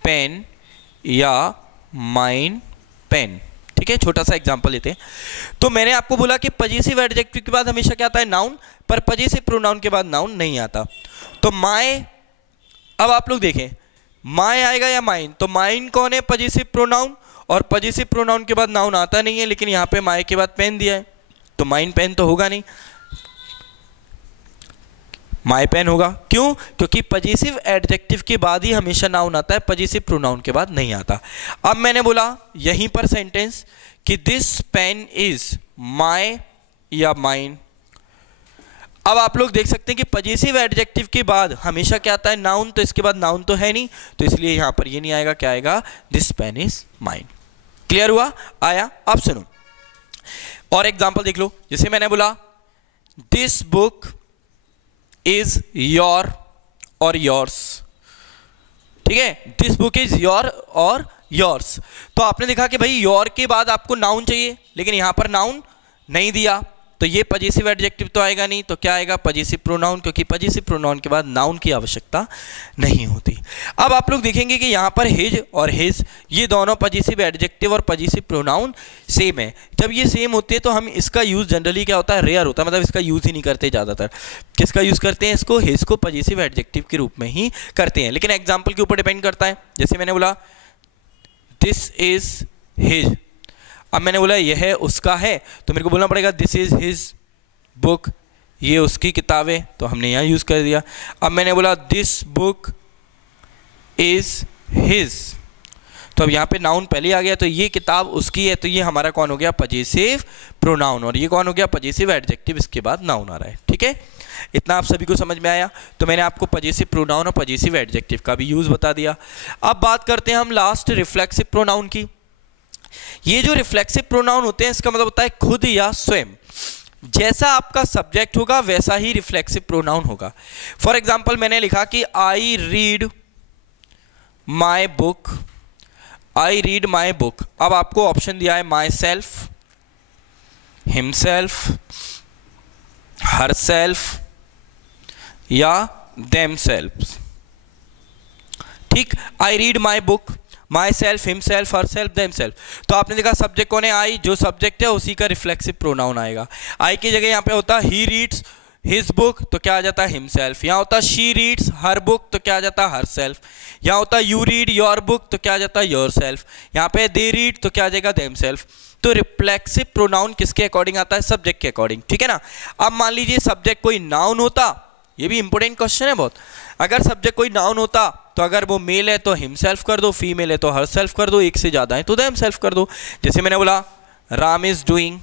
पेन या माइन पेन, ठीक है, छोटा सा एग्जांपल लेते हैं। तो मैंने आपको बोला कि पजेसिव एडजेक्टिव के बाद हमेशा क्या आता है, नाउन, पर पजेसिव प्रोनाउन के बाद नाउन नहीं आता। तो माय, अब आप लोग देखें माय आएगा या माइन, तो माइन कौन है, पजेसिव प्रोनाउन, और पजेसिव प्रोनाउन के बाद नाउन आता नहीं है, लेकिन यहाँ पे माय के बाद पेन दिया है, तो माइन पेन तो होगा नहीं, माय पेन होगा। क्यों, क्योंकि पजेसिव एडजेक्टिव के बाद ही हमेशा नाउन आता है, पजेसिव प्रोनाउन के बाद नहीं आता। अब मैंने बोला यहीं पर सेंटेंस कि दिस पेन इज माय या माइन, अब आप लोग देख सकते हैं कि पजेसिव एडजेक्टिव के बाद हमेशा क्या आता है, नाउन, तो इसके बाद नाउन तो है नहीं, तो इसलिए यहां पर ये नहीं आएगा, क्या आएगा, this pen is mine. Clear हुआ, आया। अब सुनो और एग्जांपल देख लो, जैसे मैंने बोला दिस बुक इज योर और योर्स, ठीक है, दिस बुक इज योर और योर्स। तो आपने देखा कि भाई योर के बाद आपको नाउन चाहिए, लेकिन यहां पर नाउन नहीं दिया, तो ये पजेसिव एडजेक्टिव तो आएगा नहीं, तो क्या आएगा, पजेसिव प्रोनाउन, क्योंकि पजेसिव प्रोनाउन के बाद नाउन की आवश्यकता नहीं होती। अब आप लोग देखेंगे कि यहाँ पर हिज और हिज, ये दोनों पजेसिव एडजेक्टिव और पजेसिव प्रोनाउन सेम है। जब ये सेम होते हैं तो हम इसका यूज़ जनरली क्या होता है, रेयर होता है, मतलब इसका यूज़ ही नहीं करते ज़्यादातर। किसका यूज़ करते हैं, इसको, हिज को पजेसिव एडजेक्टिव के रूप में ही करते हैं, लेकिन एग्जाम्पल के ऊपर डिपेंड करता है। जैसे मैंने बोला दिस इज हिज, अब मैंने बोला यह उसका है, तो मेरे को बोलना पड़ेगा दिस इज हिज बुक, ये उसकी किताब है, तो हमने यहाँ यूज़ कर दिया। अब मैंने बोला दिस बुक इज हिज, तो अब यहाँ पे नाउन पहले आ गया, तो ये किताब उसकी है, तो ये हमारा कौन हो गया, पजेसिव प्रोनाउन, और ये कौन हो गया, पजेसिव एडजेक्टिव, इसके बाद नाउन आ रहा है, ठीक है। इतना आप सभी को समझ में आया। तो मैंने आपको पजेसिव प्रोनाउन और पजेसिव एडजेक्टिव का भी यूज़ बता दिया। अब बात करते हैं हम लास्ट रिफ्लेक्सिव प्रोनाउन की। ये जो रिफ्लेक्सिव प्रोनाउन होते हैं, इसका मतलब होता है खुद या स्वयं, जैसा आपका सब्जेक्ट होगा वैसा ही रिफ्लेक्सिव प्रोनाउन होगा। फॉर एग्जाम्पल मैंने लिखा कि I read my book, I read my book, अब आपको ऑप्शन दिया है my self, himself, her self या देम सेल्फ, ठीक। I read my book, my self, himself, her self, them self, तो आपने देखा सब्जेक्ट कौन है, आई, जो सब्जेक्ट है उसी का रिफ्लेक्सिव प्रोनाउन आएगा। आई की जगह यहाँ पे होता है ही रीड्स हिज बुक, तो क्या आ जाता है हिमसेल्फ। यहाँ होता है शी रीड्स हर बुक, तो क्या आ जाता है हर सेल्फ। यहाँ होता है यू रीड योर बुक, तो क्या आ जाता है योर सेल्फ। यहाँ पे दे रीड, तो क्या आ जाएगा देम सेल्फ। तो रिफ्लेक्सिव प्रोनाउन किसके अकॉर्डिंग आता है, सब्जेक्ट के अकॉर्डिंग, ठीक है ना। अब मान लीजिए सब्जेक्ट कोई नाउन होता, ये भी इंपॉर्टेंट क्वेश्चन है बहुत, अगर सब्जेक्ट कोई नाउन होता तो अगर वो मेल है तो हिमसेल्फ कर दो, फीमेल है तो हरसेल्फ कर दो, एक से ज़्यादा है तो देमसेल्फ कर दो। जैसे मैंने बोला Ram is doing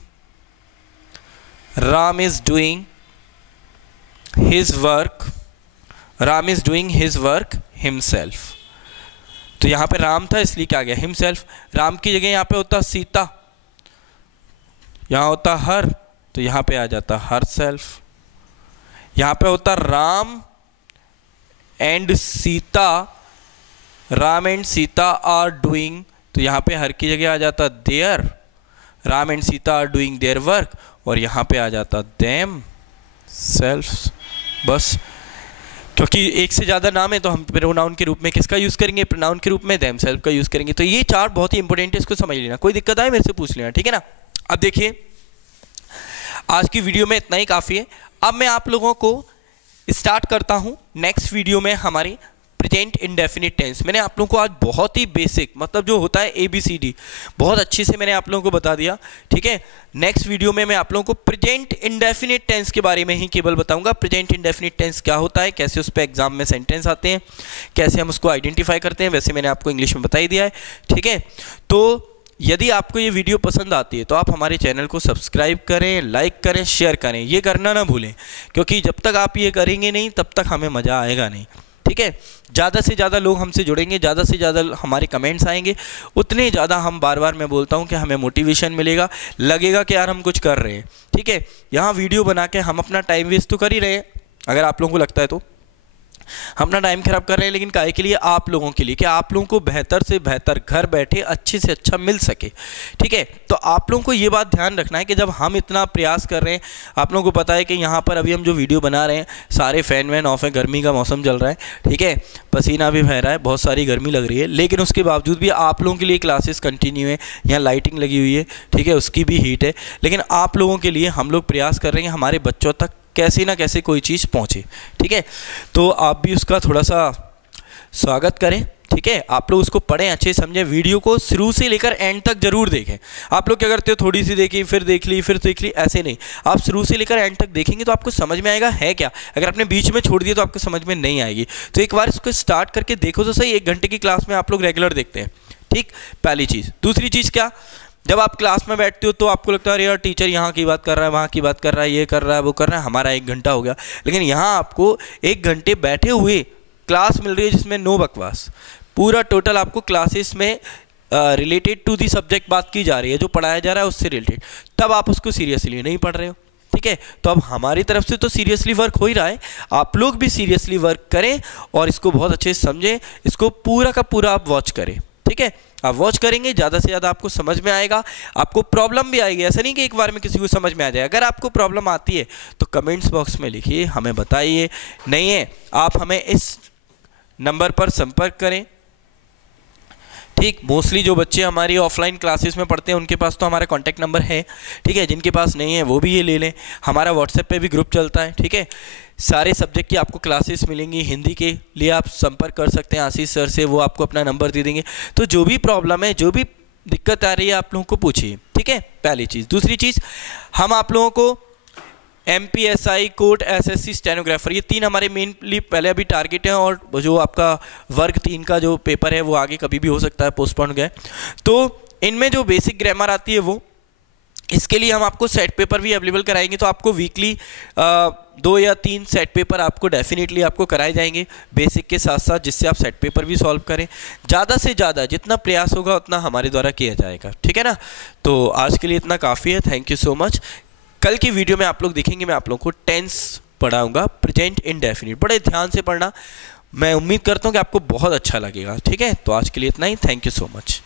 his work himself. तो यहाँ पे राम था इसलिए क्या आ गया हिमसेल्फ। राम की जगह यहाँ पे होता सीता, यहाँ होता हर, तो यहाँ पे आ जाता हर सेल्फ। यहाँ पे होता Ram and Sita are doing, तो यहाँ पे हर की जगह आ जाता their, Ram and Sita are doing their work, और यहाँ पे आ जाता देम सेल्फ। बस, क्योंकि एक से ज़्यादा नाम है तो हम प्रोनाउन के रूप में किसका यूज़ करेंगे, प्रोनाउन के रूप में देम सेल्फ का यूज़ करेंगे। तो ये चार बहुत ही इंपॉर्टेंट है, इसको समझ लेना, कोई दिक्कत आए मेरे से पूछ लेना, ठीक है ना। अब देखिए आज की वीडियो में इतना ही काफ़ी है। अब मैं आप लोगों को स्टार्ट करता हूँ नेक्स्ट वीडियो में हमारी प्रेजेंट इंडेफिनिट टेंस। मैंने आप लोगों को आज बहुत ही बेसिक, मतलब जो होता है ABCD, बहुत अच्छे से मैंने आप लोगों को बता दिया, ठीक है। नेक्स्ट वीडियो में मैं आप लोगों को प्रेजेंट इंडेफिनिट टेंस के बारे में ही केवल बताऊंगा। प्रेजेंट इंडेफिनिट टेंस क्या होता है, कैसे उस पर एग्जाम में सेंटेंस आते हैं, कैसे हम उसको आइडेंटिफाई करते हैं, वैसे मैंने आपको इंग्लिश में बता ही दिया है, ठीक है। तो यदि आपको ये वीडियो पसंद आती है तो आप हमारे चैनल को सब्सक्राइब करें, लाइक करें, शेयर करें, ये करना ना भूलें, क्योंकि जब तक आप ये करेंगे नहीं तब तक हमें मज़ा आएगा नहीं, ठीक है। ज़्यादा से ज़्यादा लोग हमसे जुड़ेंगे, ज़्यादा से ज़्यादा हमारे कमेंट्स आएंगे, उतने ज़्यादा हम बार बार मैं बोलता हूँ कि हमें मोटिवेशन मिलेगा, लगेगा कि यार हम कुछ कर रहे हैं, ठीक है। यहाँ वीडियो बना के हम अपना टाइम वेस्ट तो कर ही रहे हैं, अगर आप लोगों को लगता है तो हम अपना टाइम खराब कर रहे हैं, लेकिन काहे के लिए, आप लोगों के लिए, कि आप लोगों को बेहतर से बेहतर घर बैठे अच्छे से अच्छा मिल सके, ठीक है। तो आप लोगों को ये बात ध्यान रखना है कि जब हम इतना प्रयास कर रहे हैं, आप लोगों को पता है कि यहाँ पर अभी हम जो वीडियो बना रहे हैं सारे फैन वैन ऑफ है, गर्मी का मौसम चल रहा है, ठीक है, पसीना भी बह रहा है, बहुत सारी गर्मी लग रही है, लेकिन उसके बावजूद भी आप लोगों के लिए क्लासेस कंटिन्यू है, यहाँ लाइटिंग लगी हुई है, ठीक है, उसकी भी हीट है, लेकिन आप लोगों के लिए हम लोग प्रयास कर रहे हैं हमारे बच्चों तक कैसे ना कैसे कोई चीज़ पहुँचे, ठीक है। तो आप भी उसका थोड़ा सा स्वागत करें, ठीक है। आप लोग उसको पढ़ें, अच्छे समझें, वीडियो को शुरू से लेकर एंड तक जरूर देखें। आप लोग क्या करते हो, थोड़ी सी देखी फिर देख ली, ऐसे नहीं, आप शुरू से लेकर एंड तक देखेंगे तो आपको समझ में आएगा है क्या। अगर आपने बीच में छोड़ दिया तो आपको समझ में नहीं आएगी। तो एक बार इसको स्टार्ट करके देखो तो सही। 1 घंटे की क्लास में आप लोग रेगुलर देखते हैं, ठीक, पहली चीज़। दूसरी चीज़ क्या, जब आप क्लास में बैठते हो तो आपको लगता है यार टीचर यहाँ की बात कर रहा है, वहाँ की बात कर रहा है, ये कर रहा है, वो कर रहा है, हमारा 1 घंटा हो गया, लेकिन यहाँ आपको 1 घंटे बैठे हुए क्लास मिल रही है जिसमें नो बकवास, पूरा टोटल आपको क्लासेस में रिलेटेड टू दी सब्जेक्ट बात की जा रही है, जो पढ़ाया जा रहा है उससे रिलेटेड, तब आप उसको सीरियसली नहीं पढ़ रहे हो, ठीक है। तो अब हमारी तरफ से तो सीरियसली वर्क हो ही रहा है, आप लोग भी सीरियसली वर्क करें और इसको बहुत अच्छे से समझें, इसको पूरा का पूरा आप वॉच करें, ठीक है। आप वॉच करेंगे, ज़्यादा से ज़्यादा आपको समझ में आएगा, आपको प्रॉब्लम भी आएगी, ऐसा नहीं कि एक बार में किसी को समझ में आ जाए। अगर आपको प्रॉब्लम आती है तो कमेंट्स बॉक्स में लिखिए, हमें बताइए, नहीं है आप हमें इस नंबर पर संपर्क करें, ठीक। मोस्टली जो बच्चे हमारी ऑफलाइन क्लासेस में पढ़ते हैं उनके पास तो हमारा कॉन्टैक्ट नंबर है, ठीक है, जिनके पास नहीं है वो भी ये ले लें। हमारा व्हाट्सएप पे भी ग्रुप चलता है, ठीक है, सारे सब्जेक्ट की आपको क्लासेस मिलेंगी। हिंदी के लिए आप संपर्क कर सकते हैं आशीष सर से, वो आपको अपना नंबर दे देंगे। तो जो भी प्रॉब्लम है, जो भी दिक्कत आ रही है, आप लोगों को पूछिए, ठीक है, पहली चीज़। दूसरी चीज़, हम आप लोगों को MPSI, कोर्ट, SSC, स्टेनोग्राफर, ये 3 हमारे मेनली पहले अभी टारगेट हैं, और जो आपका वर्ग 3 का जो पेपर है वो आगे कभी भी हो सकता है, पोस्टपोन गया। तो इनमें जो बेसिक ग्रामर आती है वो, इसके लिए हम आपको सेट पेपर भी अवेलेबल कराएंगे। तो आपको वीकली 2 या 3 सेट पेपर आपको डेफिनेटली आपको कराए जाएंगे बेसिक के साथ साथ, जिससे आप सेट पेपर भी सॉल्व करें। ज़्यादा से ज़्यादा जितना प्रयास होगा उतना हमारे द्वारा किया जाएगा, ठीक है ना। तो आज के लिए इतना काफ़ी है, थैंक यू सो मच। कल की वीडियो में आप लोग देखेंगे, मैं आप लोगों को टेंस पढ़ाऊँगा, प्रेजेंट इंडेफिनिट, बड़े ध्यान से पढ़ना, मैं उम्मीद करता हूँ कि आपको बहुत अच्छा लगेगा, ठीक है। तो आज के लिए इतना ही, थैंक यू सो मच।